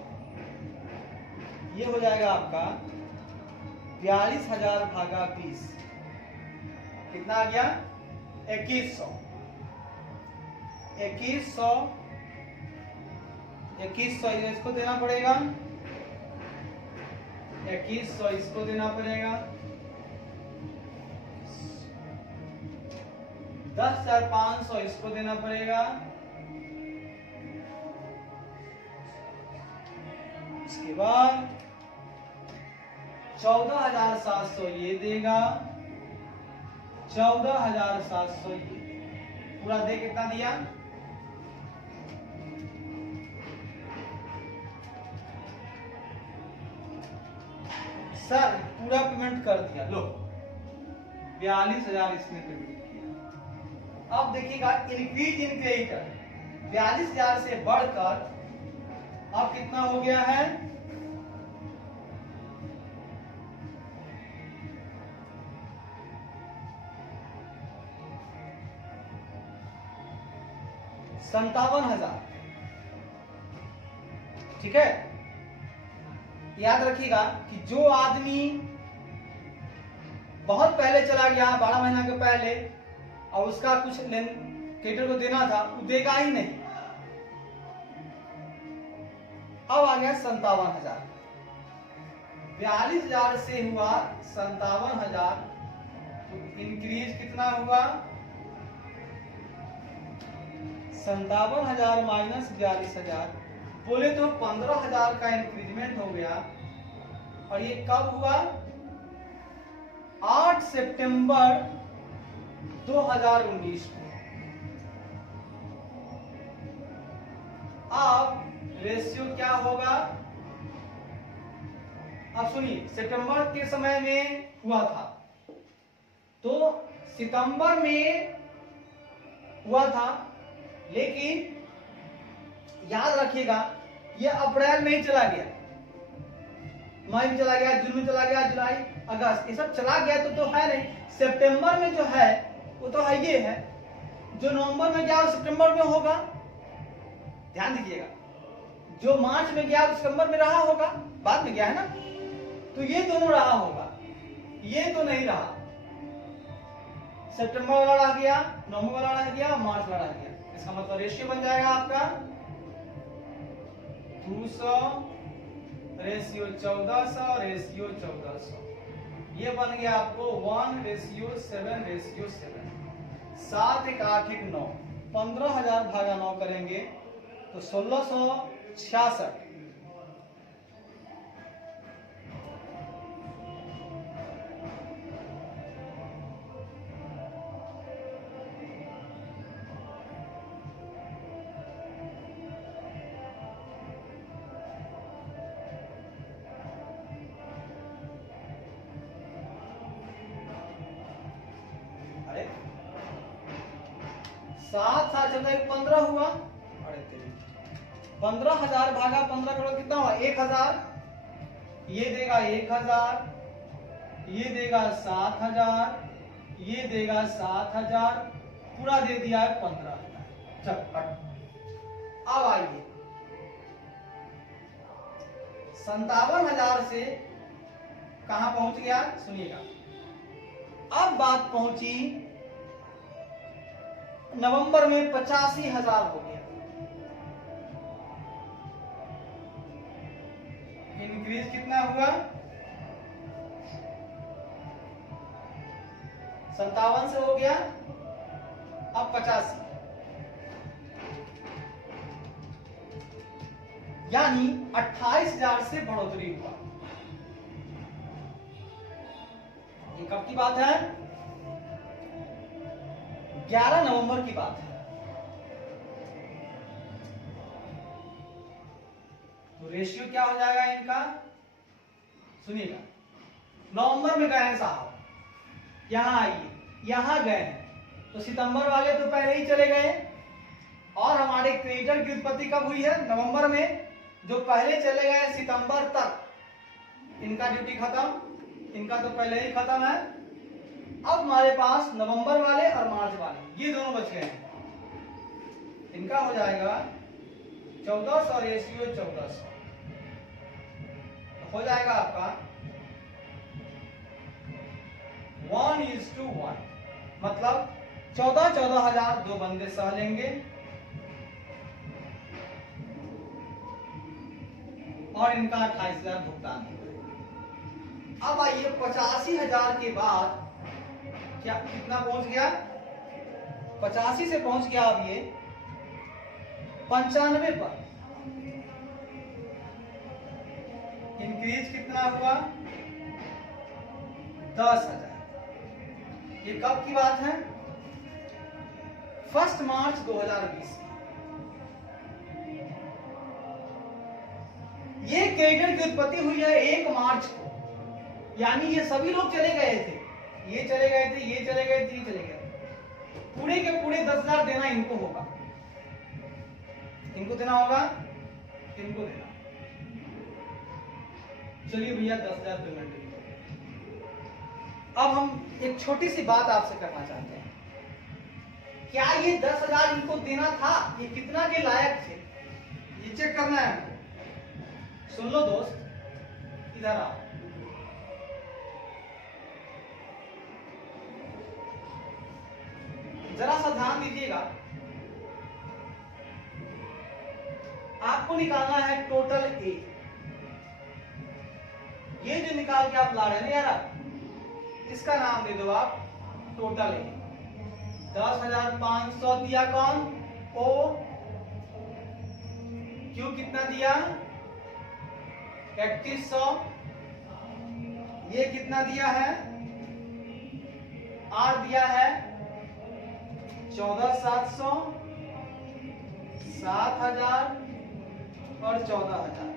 ये हो जाएगा आपका 42,000 भागा 20। कितना आ गया? 2100। 2100 इसको देना पड़ेगा, 2100 इसको देना पड़ेगा, 10,500 इसको देना पड़ेगा, उसके बाद 14,700 ये देगा, 14,700 ये पूरा दे। कितना दिया? सर पूरा पेमेंट कर दिया, लो 42,000 इसने पेमेंट किया। अब देखिएगा इंक्रीज इन क्रेडिटर 42,000 से बढ़कर अब कितना हो गया है? 57,000। ठीक है, याद रखिएगा कि जो आदमी बहुत पहले चला गया, 12 महीना के पहले, और उसका कुछ क्रेडिटर को देना था, वो देगा ही नहीं। अब आ गया 57,000। 42,000 से हुआ 57,000, तो इंक्रीज कितना हुआ? 57,000 माइनस 42,000, बोले तो 15,000 का इंक्रीजमेंट हो गया। और ये कब हुआ? 8 सितंबर 2019 को। अब रेशियो क्या होगा? अब सुनिए, सितंबर के समय में हुआ था, तो सितंबर में हुआ था, लेकिन याद रखिएगा ये अप्रैल में ही चला गया, मई में चला गया, जून में चला गया, जुलाई, अगस्त, ये सब चला गया तो है नहीं। सितंबर में जो है वो तो है, ये है। जो नवंबर में गया वो सितंबर में होगा, ध्यान दीजिएगा। जो मार्च में गया वो सितंबर में रहा होगा, बाद में गया है ना, तो ये दोनों रहा होगा, ये तो नहीं रहा। सितंबर वाला रह गया, नवंबर वाला रह गया, मार्च वाला रह गया। इसका मतलब रेशियो बन जाएगा आपका 200 रेशियो 1400 रेशियो 1400। ये बन गया आपको 1:7:7। 7 1 8 1 9, 15,000 भागा 9 करेंगे तो 1666। अरे 7 7 चलता है 15 हुआ। अरे 15,000 भागा 15 करोड़ कितना हुआ? 1,000। ये देगा 1,000, ये देगा 7,000, ये देगा 7,000, पूरा दे दिया है 15,000। चल हट। अब आइए 57,000 से कहां पहुंच गया सुनिएगा। अब बात पहुंची नवंबर में 85,000 हो गया। इंक्रीज कितना हुआ? 57 से हो गया अब 85, यानी 28,000 से बढ़ोतरी हुआ। ये कब की बात है? 11 नवंबर की बात है। तो रेशियो क्या हो जाएगा इनका? सुनिएगा, नवंबर में गए हैं साहब, यहां आइए, यहां गए हैं तो सितंबर वाले तो पहले ही चले गए और हमारे क्रेडिटर की उत्पत्ति कब हुई है? नवंबर में। जो पहले चले गए सितंबर तक, इनका ड्यूटी खत्म, इनका तो पहले ही खत्म है। अब हमारे पास नवंबर वाले और मार्च वाले, ये दोनों बच गए हैं। इनका हो जाएगा 1400 रेशियो 1400, हो जाएगा आपका 1:1, मतलब 14,000 दो बंदे सह लेंगे और इनका 28,000 भुगतान होगा। अब आइए 85,000 के बाद क्या कितना पहुंच गया? 85 से पहुंच गया अब ये 95 पर। इंक्रीज कितना हुआ? 10,000। ये कब की बात है? 1 मार्च 2020। ये क्रेडिटर की उत्पत्ति हुई है 1 मार्च को, यानी ये सभी लोग चले गए थे, ये चले गए थे, ये चले गए थे, ये चले गए थे। पूरे के पूरे 10,000 देना इनको होगा, इनको देना होगा, इनको देना। चलिए भैया 10,000 पेमेंट। अब हम एक छोटी सी बात आपसे करना चाहते हैं, क्या ये 10,000 इनको देना था? ये कितना के लायक थे? ये चेक करना है हमको। सुन लो दोस्त, इधर आओ। जरा सा ध्यान दीजिएगा, आपको निकालना है टोटल ए। ये जो निकाल के आप ला रहे हैं यार, इसका नाम दे दो आप टोटल ए। 10,500 दिया कौन? ओ। क्यू कितना दिया? 3100। ये कितना दिया है? आर दिया है 14,700, 7,000 और 14,000।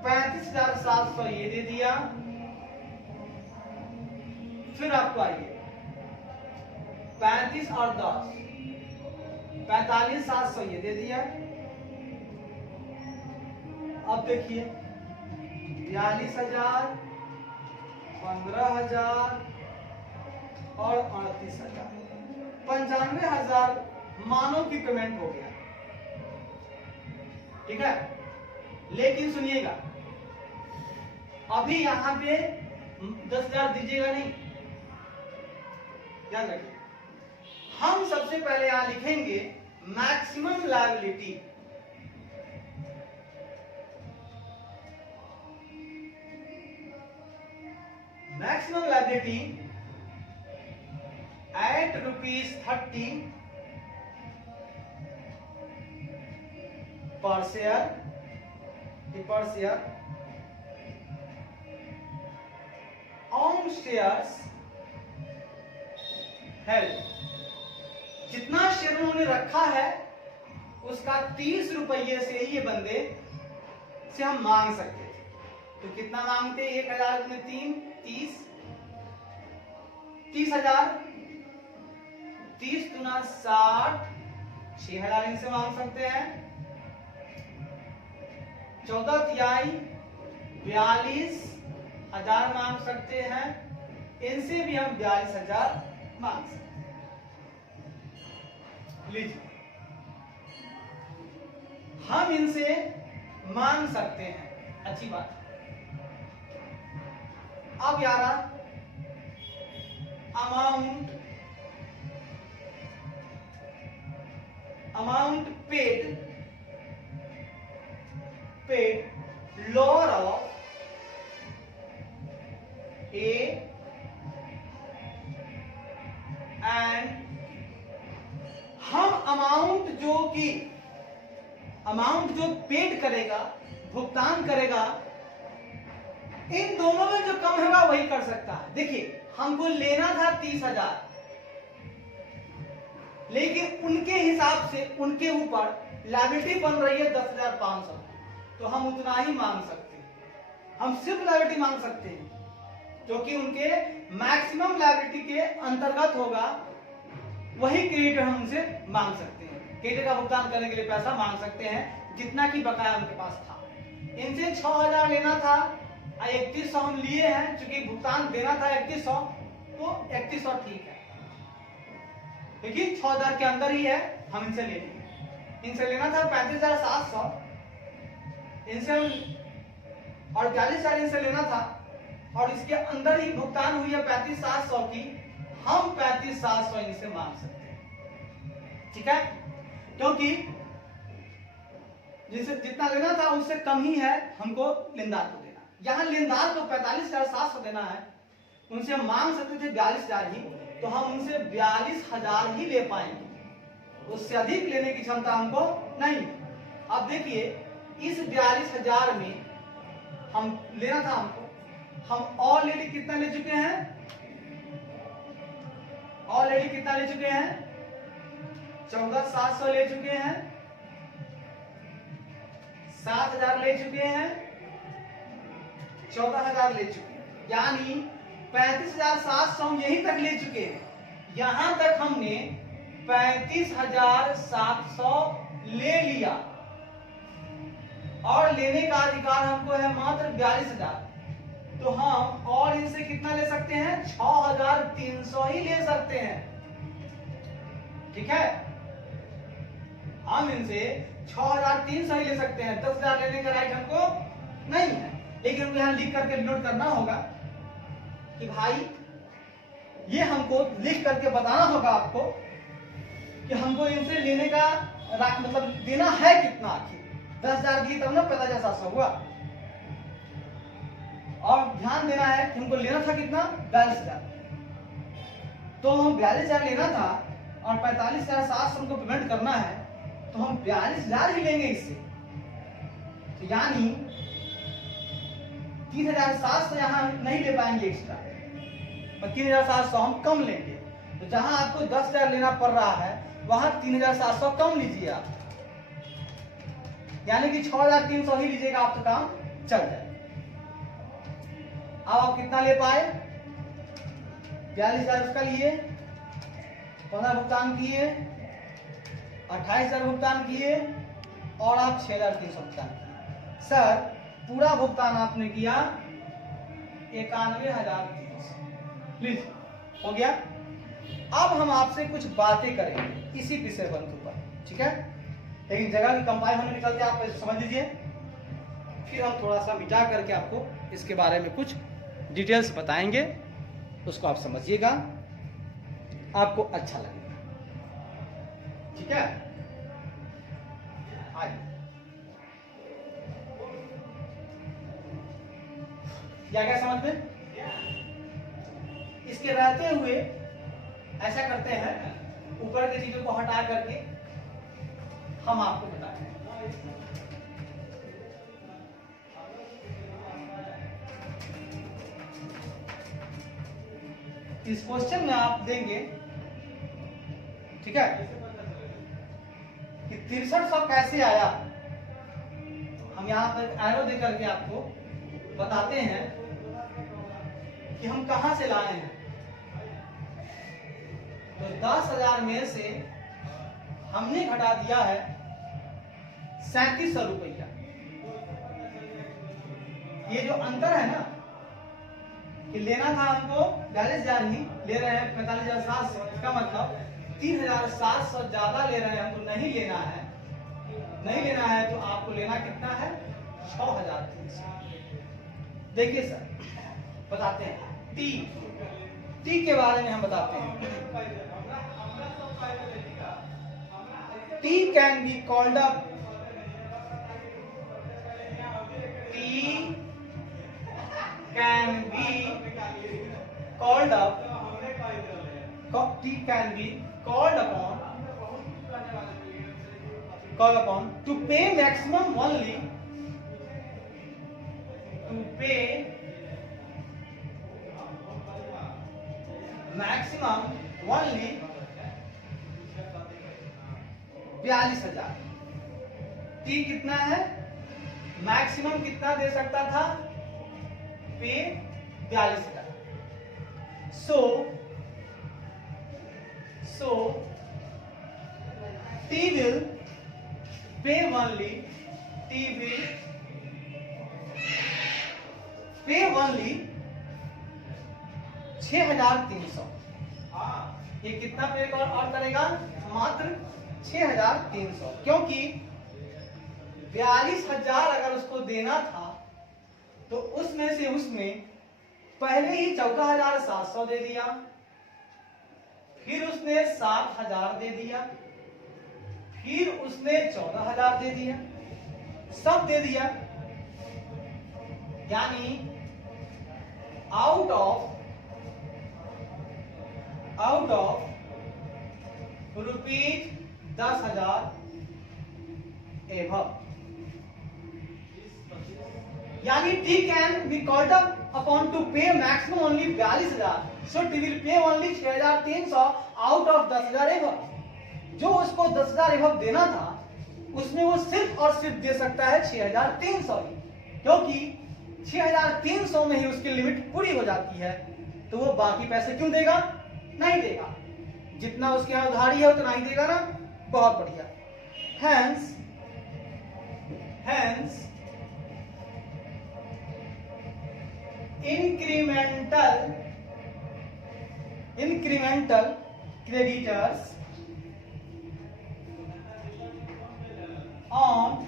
35,700 ये दे दिया। फिर आपको आइए 35 और 10, 45,700 ये दे दिया। अब देखिए 42,000, 15,000 और 38,000, 95,000 मानव की पेमेंट हो गया। ठीक है, लेकिन सुनिएगा, अभी यहां पे 10,000 दीजिएगा नहीं, याद रखिए। हम सबसे पहले यहां लिखेंगे maximum liability, maximum liability at ₹30 पर शेयर ऑन शेयर्स हेल्ड। जितना शेयर उन्होंने रखा है उसका 30 रुपये से ये बंदे से हम मांग सकते थे। तो कितना मांगते? 1000 में 3 30,000, 30 गुना 60, 6,000 इनसे मांग सकते हैं। 14 तिहाई 42,000 मांग सकते हैं। इनसे भी हम 42,000 मांग सकते हैं। लीजिए, हम इनसे मांग सकते हैं, अच्छी बात। अब यार amount paid lower of A and, हम अमाउंट जो पेड करेगा, भुगतान करेगा, इन दोनों में जो कम होगा वही कर सकता है। देखिए, हमको लेना था 30,000, लेकिन उनके हिसाब से उनके ऊपर लायबिलिटी बन रही है 10,500, तो हम उतना ही मांग सकते हैं। हम सिर्फ लायबिलिटी मांग सकते हैं क्योंकि उनके मैक्सिमम लायबिलिटी के अंतर्गत होगा, वही क्रेडिटर हम उनसे मांग सकते हैं। क्रेडिटर का भुगतान करने के लिए पैसा मांग सकते हैं जितना की बकाया उनके पास था। इनसे 6,000 लेना था, 3100 हम लिए हैं, चूंकि भुगतान देना था 3100, तो 3100 ठीक है, क्योंकि 6,000 के अंदर ही है, हम इनसे ले लेंगे। इनसे लेना था 35,700, इनसे हम और 42,000 इनसे लेना था, और इसके अंदर ही भुगतान हुई है 35,700 की, हम 35,700 इनसे मांग सकते हैं। ठीक है, क्योंकि जिसे जितना लेना था उससे कम ही है हमको लेनदार को देना। यहां लेनदार को 45,700 देना है, उनसे हम मांग सकते थे 42,000 ही, तो हम उनसे 42,000 ही ले पाएंगे, उससे अधिक लेने की क्षमता हमको नहीं। अब देखिए, इस 42,000 में हम लेना था हम ऑलरेडी कितना ले चुके हैं? 14,700 ले चुके हैं, 7,000 ले चुके हैं, 14,000 ले चुके हैं, यानी 35,700 हम यहीं तक ले चुके हैं। यहां तक हमने 35,700 ले लिया, और लेने का अधिकार हमको है मात्र 42,000। तो हम और इनसे कितना ले सकते हैं? 6,300 ही ले सकते हैं। ठीक है, हम इनसे 6,300 ही ले सकते हैं, 10,000 लेने का राइट हमको नहीं है। लेकिन हमको यहाँ लिख करके नोट करना होगा कि भाई ये हमको लिख करके बताना होगा आपको कि हमको इनसे लेने का मतलब देना है कितना। आखिर 10,000 दिए तब ना 45,700 हुआ, और ध्यान देना है कि हमको लेना था कितना? 42,000। तो हम 42,000 लेना था और 45,700 हमको पेमेंट करना है, तो हम 42,000 ही लेंगे इससे। तो यानी 3,700 यहाँ नहीं ले पाएंगे एक्स्ट्रा, और 3,700 हम कम लेंगे। तो जहां आपको 10,000 लेना पड़ रहा है वहां 3,700 कम लीजिए आप, यानी कि 6,300 ही लीजिएगा, आप तो काम चल जाए। अब आप कितना ले पाए? 42,000 उसका लिए, 15 भुगतान किए, 28,000 भुगतान किए, और आप 6,300 भुगतान किए। सर पूरा भुगतान आपने किया 91,300। प्लीज हो गया। अब हम आपसे कुछ बातें करेंगे इसी विषय बंधु पर, ठीक है? लेकिन जगह की कंपाई होने के चलते आप समझ लीजिए, फिर हम थोड़ा सा मिटा करके आपको इसके बारे में कुछ डिटेल्स बताएंगे, उसको आप समझिएगा, आपको अच्छा लगेगा। ठीक है, या क्या समझ में? इसके रहते हुए ऐसा करते हैं, ऊपर की चीजों को हटा करके हम आपको बताते हैं। इस क्वेश्चन में आप देंगे, ठीक है, कि 6300 कैसे आया। हम यहाँ पर एरो दे करके आपको बताते हैं कि हम कहां से लाए हैं। तो 10,000 में से हमने घटा दिया है 3700 रुपया। ये जो अंतर है ना, कि लेना था हमको 42,000 ही, ले रहे हैं 45,700। इसका मतलब 3,700 ज्यादा ले रहे हैं, हमको नहीं लेना है। नहीं लेना है तो आपको लेना कितना है? 6,300। देखिए सर, बताते हैं टी के बारे में हम बताते हैं। T can be called up, T can B called up, T can be called upon to pay maximum only, to pay maximum only 42,000। T कितना है? मैक्सिमम कितना दे सकता था? पे 42,000। So T will pay only 6,300। ये कितना पे और करेगा? मात्र 6,300, क्योंकि 42,000 अगर उसको देना था तो उसमें से उसने पहले ही 14,700 दे दिया, फिर उसने 7,000 दे दिया, फिर उसने 14,000 दे दिया, सब दे दिया। यानी आउट ऑफ रुपीज 10,000 एवं, यानी T can be called up upon to pay maximum only 42,000। So T will pay only 6,300 out of 10,000 एवं। जो उसको 10,000 एवं देना था उसमें वो सिर्फ और सिर्फ दे सकता है 6,300 ही, क्योंकि 6,300 में ही उसकी लिमिट पूरी हो जाती है। तो वो बाकी पैसे क्यों देगा? नहीं देगा। जितना उसके यहाँ उधारी है उतना ही देगा ना। बहुत बढ़िया। हैंस incremental creditors on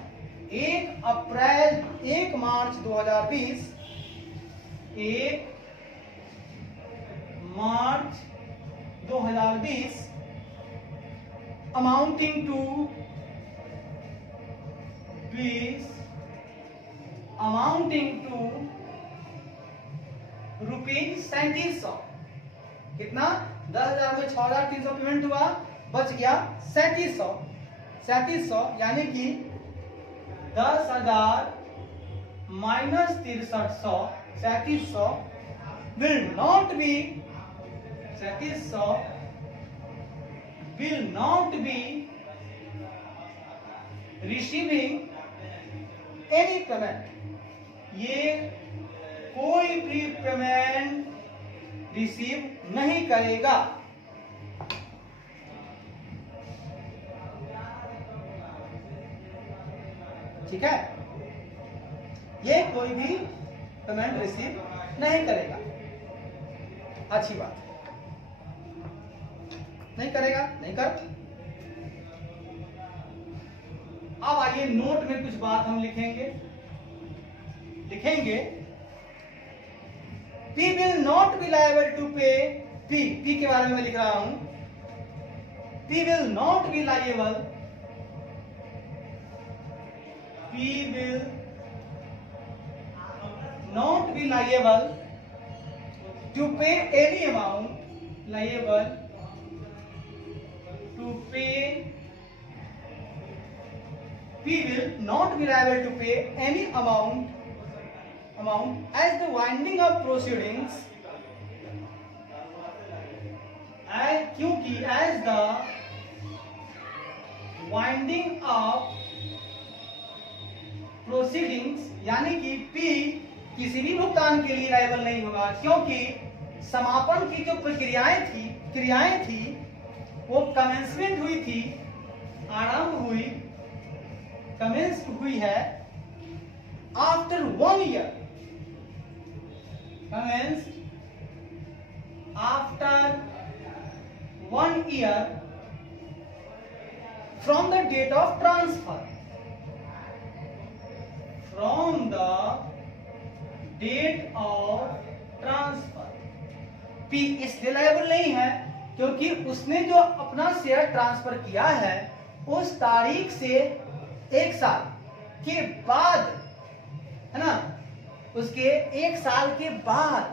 1 मार्च 2020 amounting to रुपीज 3700। कितना? 10,000 में 6,300 पेमेंट हुआ, बच गया 3700। यानी कि 10,000 minus 6300, 3700 will not be receiving any payment. ये कोई भी पेमेंट रिसीव नहीं करेगा। ठीक है, ये कोई भी पेमेंट रिसीव नहीं करेगा। अच्छी बात, नहीं करेगा, नहीं कर। अब आइए नोट में कुछ बात हम लिखेंगे। P will not be liable to pay, P के बारे में मैं लिख रहा हूं। P will not be liable to be liable to pay any amount, liable to pay, P will not be liable to pay any amount as the winding of proceedings, क्योंकि as the winding of proceedings, यानी कि P किसी भी भुगतान के लिए लायबल नहीं होगा, क्योंकि समापन की जो क्रियाएं थी वो कमेंसमेंट हुई थी, आरंभ हुई, कमेंस्ड हुई है after 1 year, commenced after 1 year from the date of transfer, from the date of transfer. P इसलिए लायबल नहीं है क्योंकि उसने जो अपना शेयर ट्रांसफर किया है उस तारीख से 1 साल के बाद, है ना, उसके 1 साल के बाद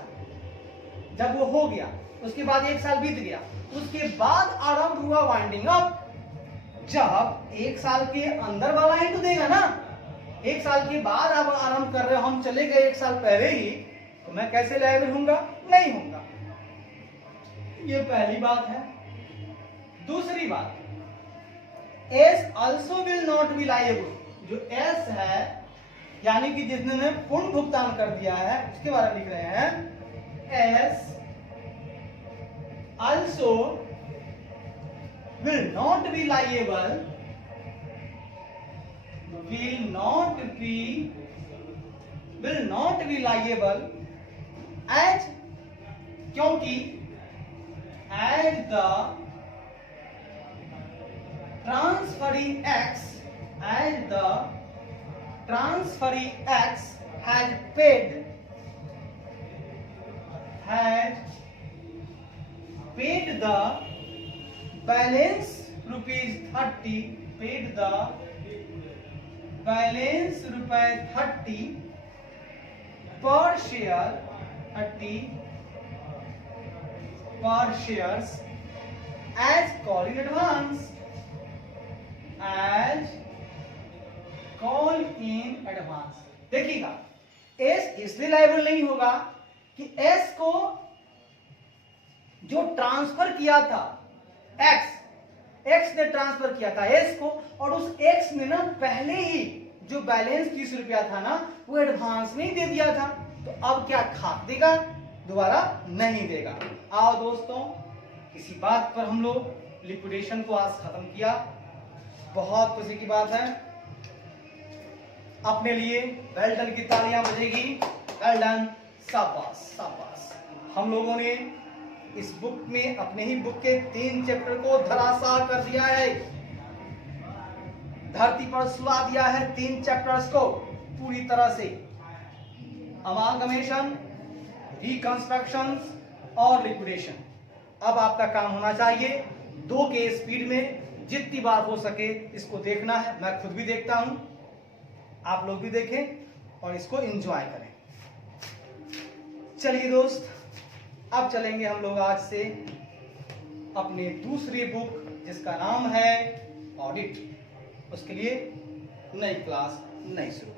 जब वो हो गया, उसके बाद 1 साल बीत गया, उसके बाद आरंभ हुआ वाइंडिंग अप। जब 1 साल के अंदर वाला ही तो देगा ना, 1 साल के बाद आप आरंभ कर रहे हो, हम चले गए 1 साल पहले ही, तो मैं कैसे लायबल होऊंगा? नहीं होऊंगा। ये पहली बात है। दूसरी बात, S also will not be liable, जो S है यानी कि जिसने पूर्ण भुगतान कर दिया है उसके बारे में लिख रहे हैं, S also will not be liable, as, क्योंकि as the transferring X has paid the balance rupees 30, paid the balance rupees 30 per share, 30 per shares as call in advance, as call in advance। देखिएगा, S इसलिए लायबल नहीं होगा कि S को जो ट्रांसफर किया था, X ने ट्रांसफर किया था S को, और उस X ने ना पहले ही जो बैलेंस 30 रुपया था ना वो एडवांस में ही दे दिया था, तो अब क्या खाक देगा? दोबारा नहीं देगा। आओ दोस्तों, किसी बात पर हम लोग लिक्विडेशन को आज खत्म किया। बहुत खुशी की बात है, अपने लिए वेल डन की तालियां बजेगी। वेल डन, शाबाश शाबाश। हम लोगों ने इस बुक में, अपने ही बुक के 3 चैप्टर को धराशाह कर दिया है, धरती पर सुला दिया है 3 चैप्टर्स को पूरी तरह से। अमालगमेशन, रिकंस्ट्रक्शन और लिक्विडेशन। अब आपका काम होना चाहिए 2 के स्पीड में जितनी बार हो सके इसको देखना है। मैं खुद भी देखता हूं, आप लोग भी देखें और इसको एंजॉय करें। चलिए दोस्त, अब चलेंगे हम लोग आज से अपने दूसरी बुक जिसका नाम है ऑडिट। उसके लिए नई क्लास नई शुरू।